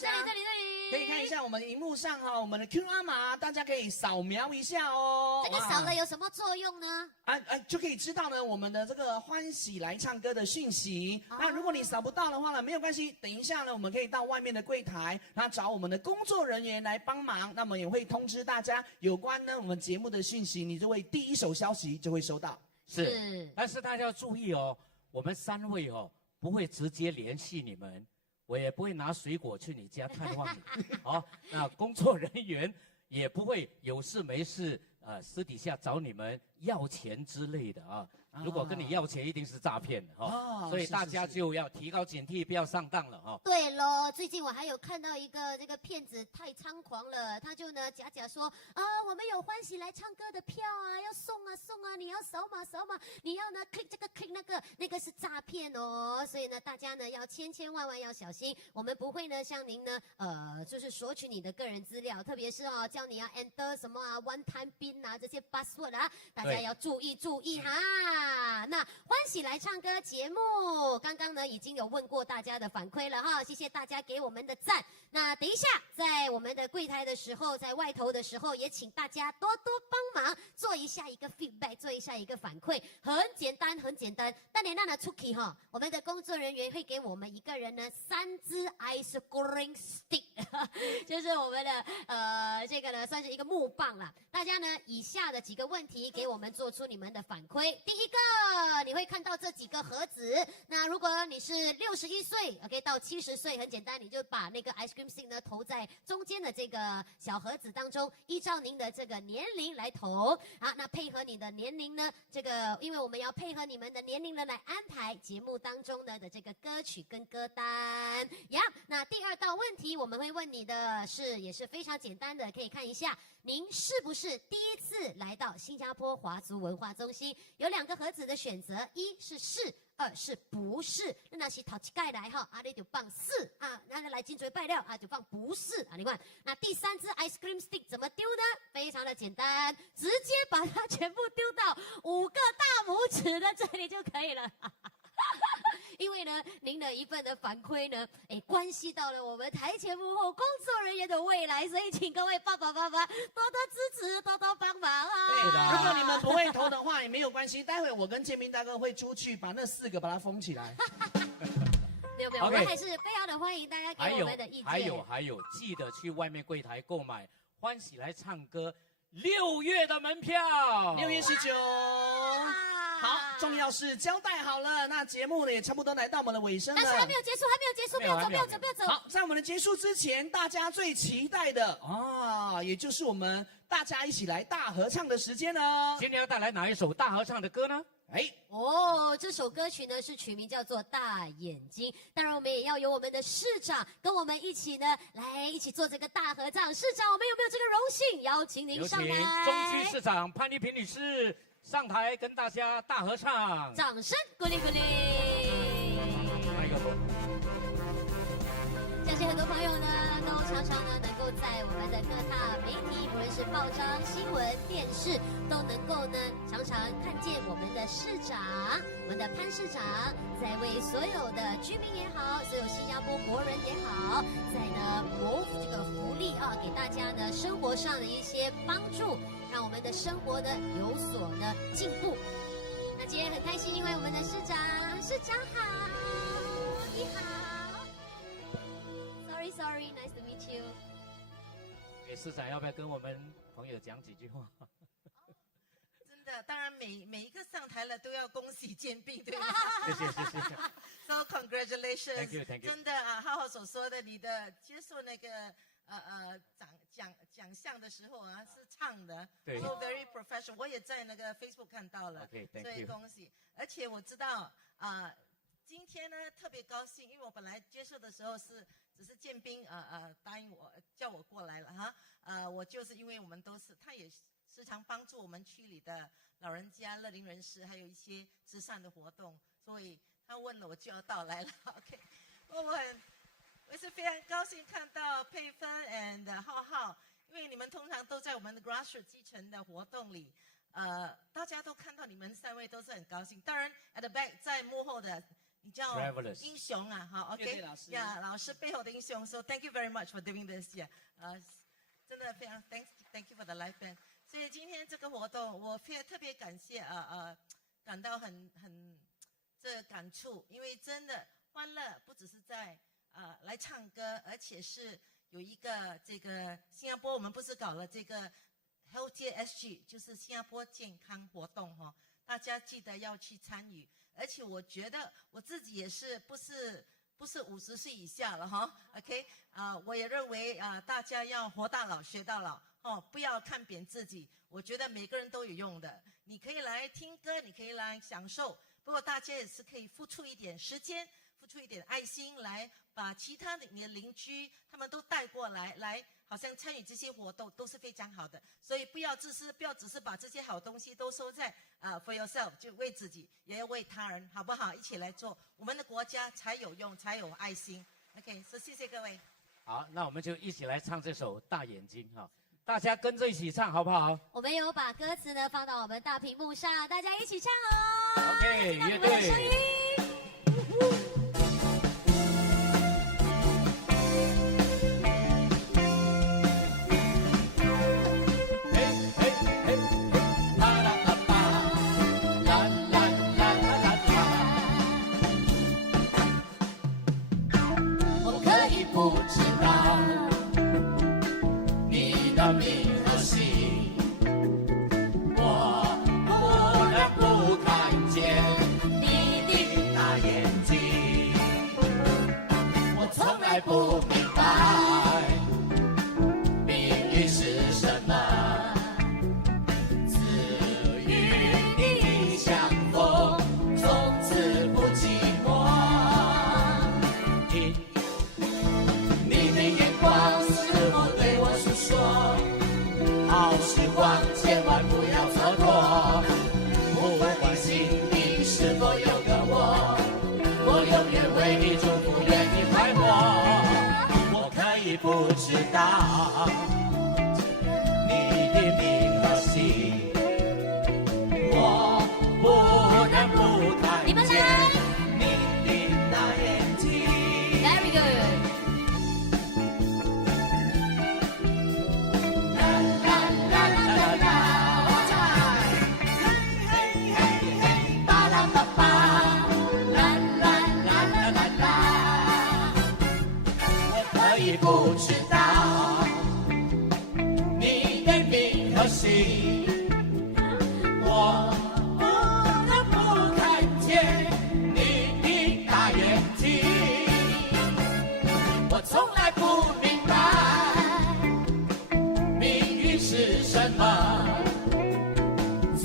可以看一下我们荧幕上我们的 QR 码，大家可以扫描一下哦。这个扫了有什么作用呢？就可以知道呢我们的这个欢喜来唱歌的讯息。那如果你扫不到的话呢，没有关系，等一下呢，我们可以到外面的柜台，然后找我们的工作人员来帮忙。那么也会通知大家有关呢我们节目的讯息，你就会第一手消息就会收到。是，但是大家要注意哦，我们3位不会直接联系你们，我也不会拿水果去你家探望你。那工作人员也不会有事没事私底下找你们要钱之类的啊。如果跟你要钱，一定是诈骗的所以大家就要提高警惕，不要上当了对咯，最近我还有看到一个这个骗子太猖狂了，他就呢假说我们有欢喜来唱歌的票啊，要送啊，你要扫码，你要呢 click 这个 click 那个是诈骗哦，所以呢大家呢要千万要小心，我们不会呢向您呢就是索取你的个人资料，特别是叫你要 enter 什么one time pin 啊这些 password 啊，大家要注意哈。那欢喜来唱歌节目，刚刚呢已经有问过大家的反馈了哈，谢谢大家给我们的赞。那等一下在我们的柜台的时候，在外头的时候，也请大家多帮忙做一下一个 feedback， 做一下一个反馈，很简单。但你那出去我们的工作人员会给我们一个人呢3支 ice cream stick， 就是我们的这个呢算是一个木棒啦。大家呢以下的几个问题给我们做出你们的反馈。第一个，你会看到这几个盒子，那如果你是61岁 OK 到70岁，很简单，你就把那个 ice cream stick 呢投在中间的这个小盒子当中，依照您的这个年龄来投那配合你的年龄呢，这个因为我们要配合你们的年龄呢来安排节目当中呢的这个歌曲跟歌单那第2道问题我们会问你的也是非常简单的，可以看一下您是不是第一次来到新加坡华族文化中心，有2个盒子的选择，一是2是不是，那是头一届来你就放是那来金嘴拜料就放不是你看，那第3支 ice cream stick 怎么丢呢？非常的简单，直接把它全部丢到5个大拇指的这里就可以了。因为呢，您的一份的反馈呢，关系到了我们台前幕后工作人员的未来，所以请各位爸爸妈妈多多支持，多多帮忙对的，如果你们不会投的话也没有关系，待会我跟建明大哥会出去把那4个把它封起来。没有，我们还是非常的欢迎大家给我们的意见。还有，记得去外面柜台购买欢喜来唱歌6月的门票，6月19。好，重要是交代好了，那节目呢也差不多来到我们的尾声了。但是还没有结束，还没有结束，不要走，不要走，不要走。好，在我们的结束之前，大家最期待的啊，也就是我们大家一起来大合唱的时间呢。今天要带来哪一首大合唱的歌呢？这首歌曲呢是取名叫做《大眼睛》，当然我们也要有我们的市长跟我们一起呢，来一起做这个大合唱。市长，我们有没有这个荣幸？邀请您上有台。请中区市长潘丽萍女士上台跟大家大合唱，掌声鼓励鼓励。麦克风。相信很多朋友呢，都常常呢能够在我们的各大媒体，不论是报章、新闻、电视，都能够呢常常看见我们的市长，我们的潘市长，在为所有的居民也好，所有新加坡国人也好，在呢谋这个福利啊，给大家呢生活上的一些帮助，让我们的生活呢有所呢进步。那今天很开心，因为我们的市长好，你好。Sorry, nice to meet you。市长要不要跟我们朋友讲几句话？真的，当然每一个上台了都要恭喜兼并，对吧？谢谢。So congratulations。Thank you。真的啊，浩浩所说的，你的接受那个奖项的时候啊，是唱的，对 ，so very professional。我也在那个 Facebook 看到了 ，OK，Thank you。所以恭喜。而且我知道今天呢特别高兴，因为我本来接受的时候只是建斌答应我叫我过来了哈，我就是因为我们都是，他也时常帮助我们区里的老人家、乐龄人士，还有一些慈善的活动，所以他问了我就要到来了。OK， 我是非常高兴看到佩芬 and 浩浩，因为你们通常都在我们的 grassroots 基层的活动里，大家都看到你们3位都是很高兴。当然 at the back 在幕后的。你叫英雄啊，好 ，OK， 呀，老师背后的英雄 ，So thank you very much for doing this， 真的非常 thank you for the live band。所以今天这个活动，我特别感谢感到很这感触，因为真的欢乐不只是在来唱歌，而且是有一个这个新加坡，我们不是搞了这个 Healthier SG， 就是新加坡健康活动哈，大家记得要去参与。而且我觉得我自己也是不是50岁以下了哈 ，OK， 我也认为大家要活到老学到老哦，不要看扁自己。我觉得每个人都有用的，你可以来听歌，你可以来享受，不过大家也是可以付出一点时间，付出一点爱心，来把其他的你的邻居他们都带过来好像参与这些活动都是非常好的，所以不要自私，不要只是把这些好东西都收在for yourself， 就为自己，也要为他人，好不好？一起来做，我们的国家才有用，才有爱心。OK， 所以谢谢各位。好，那我们就一起来唱这首《大眼睛》哈，大家跟着一起唱好不好？我们有把歌词呢放到我们大屏幕上，大家一起唱哦。OK， 乐队。不知道你的名和姓，我不能不看见你的大眼睛。我从来不明白命运是什么，赐予你相逢，从此不寂寞。好时光千万不要蹉跎，不管心里是否有个我永远为你祝福，愿你快活。我可以不知道你的名和姓，我不能不看见你的大眼睛。Very good。不知道心，我不能不看见你的大眼睛。我从来不明白命运是什么，只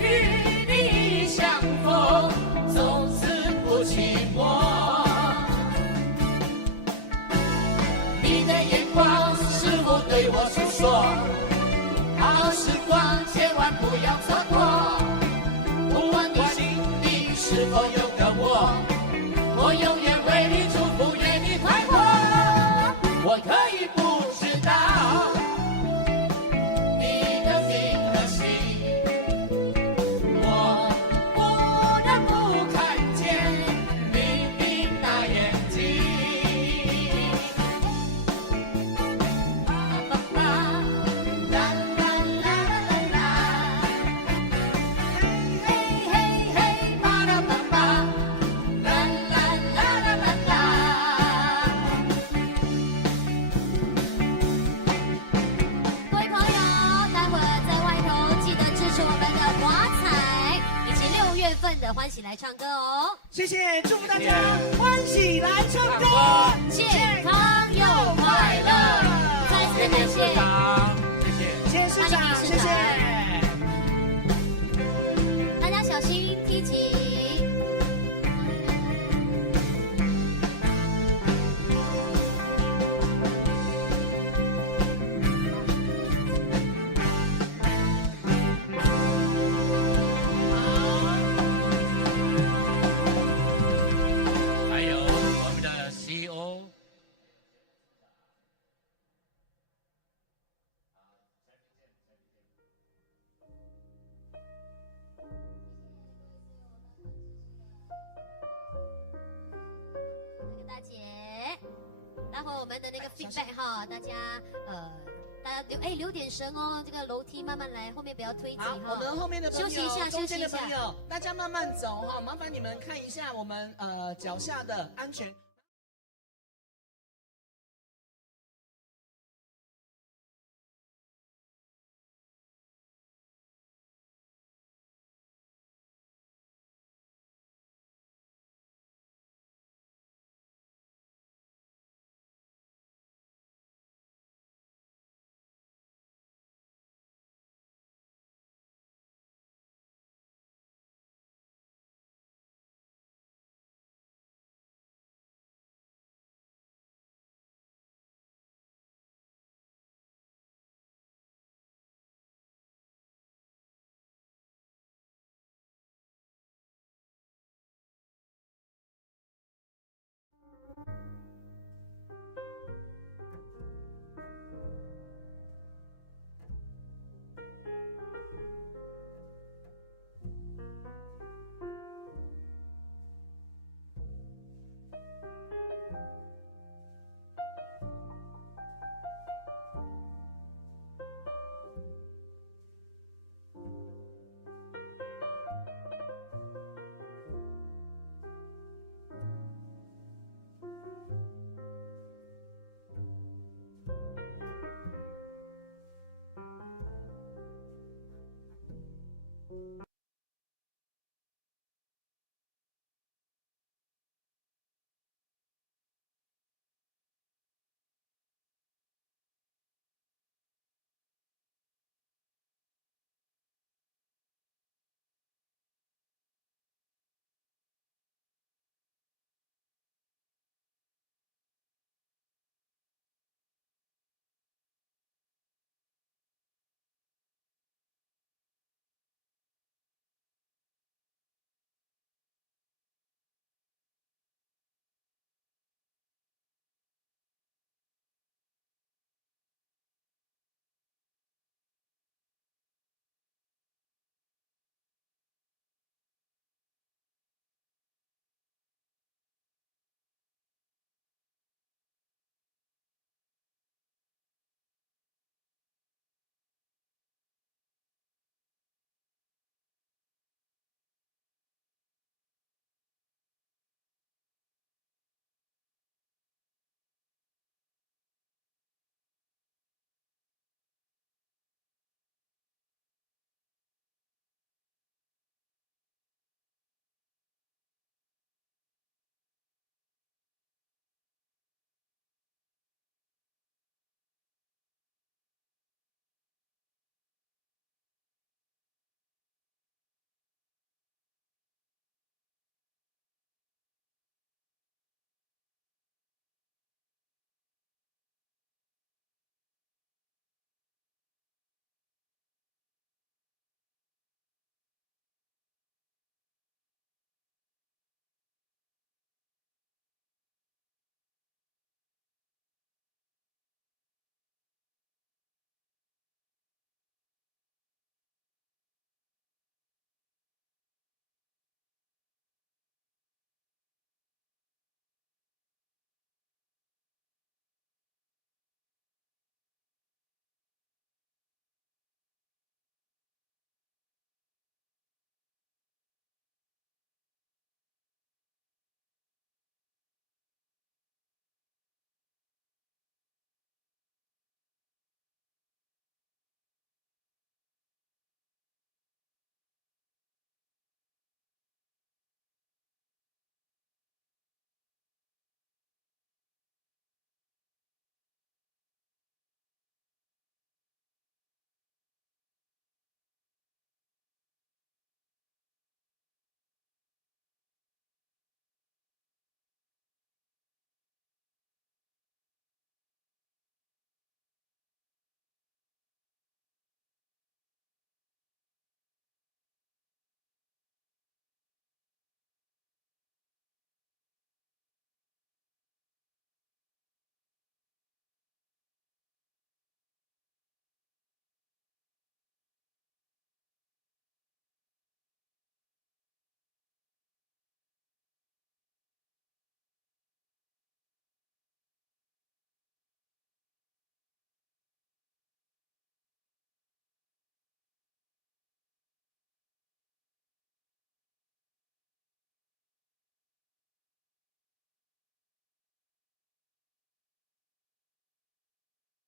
与你相逢，从此不寂寞。你的眼光似乎对我诉说，好时光千万不要错过。不管你心里是否有个我，我永远为你祝福，愿你快活。我可以不知道你的名和姓，我不能不看见你的大眼睛。啦啦啦啦啦，嘿嘿嘿，巴拉巴巴，啦啦啦啦啦啦。各位朋友，待会儿在外头记得支持我们的华彩以及6月份的欢喜来唱歌哦，谢谢，祝福大家欢喜来唱歌，健康又快乐。再次的感谢。谢谢市长，谢谢。大家小心踢起。还有我们的 CEO。大姐，待会儿我们的那个 feedback 哈，大家大家留点神哦，这个楼梯慢慢来，后面不要推挤好，哈。我们后面的朋友，休息一下，中间的休息一下朋友，大家慢慢走哈，麻烦你们看一下我们脚下的安全。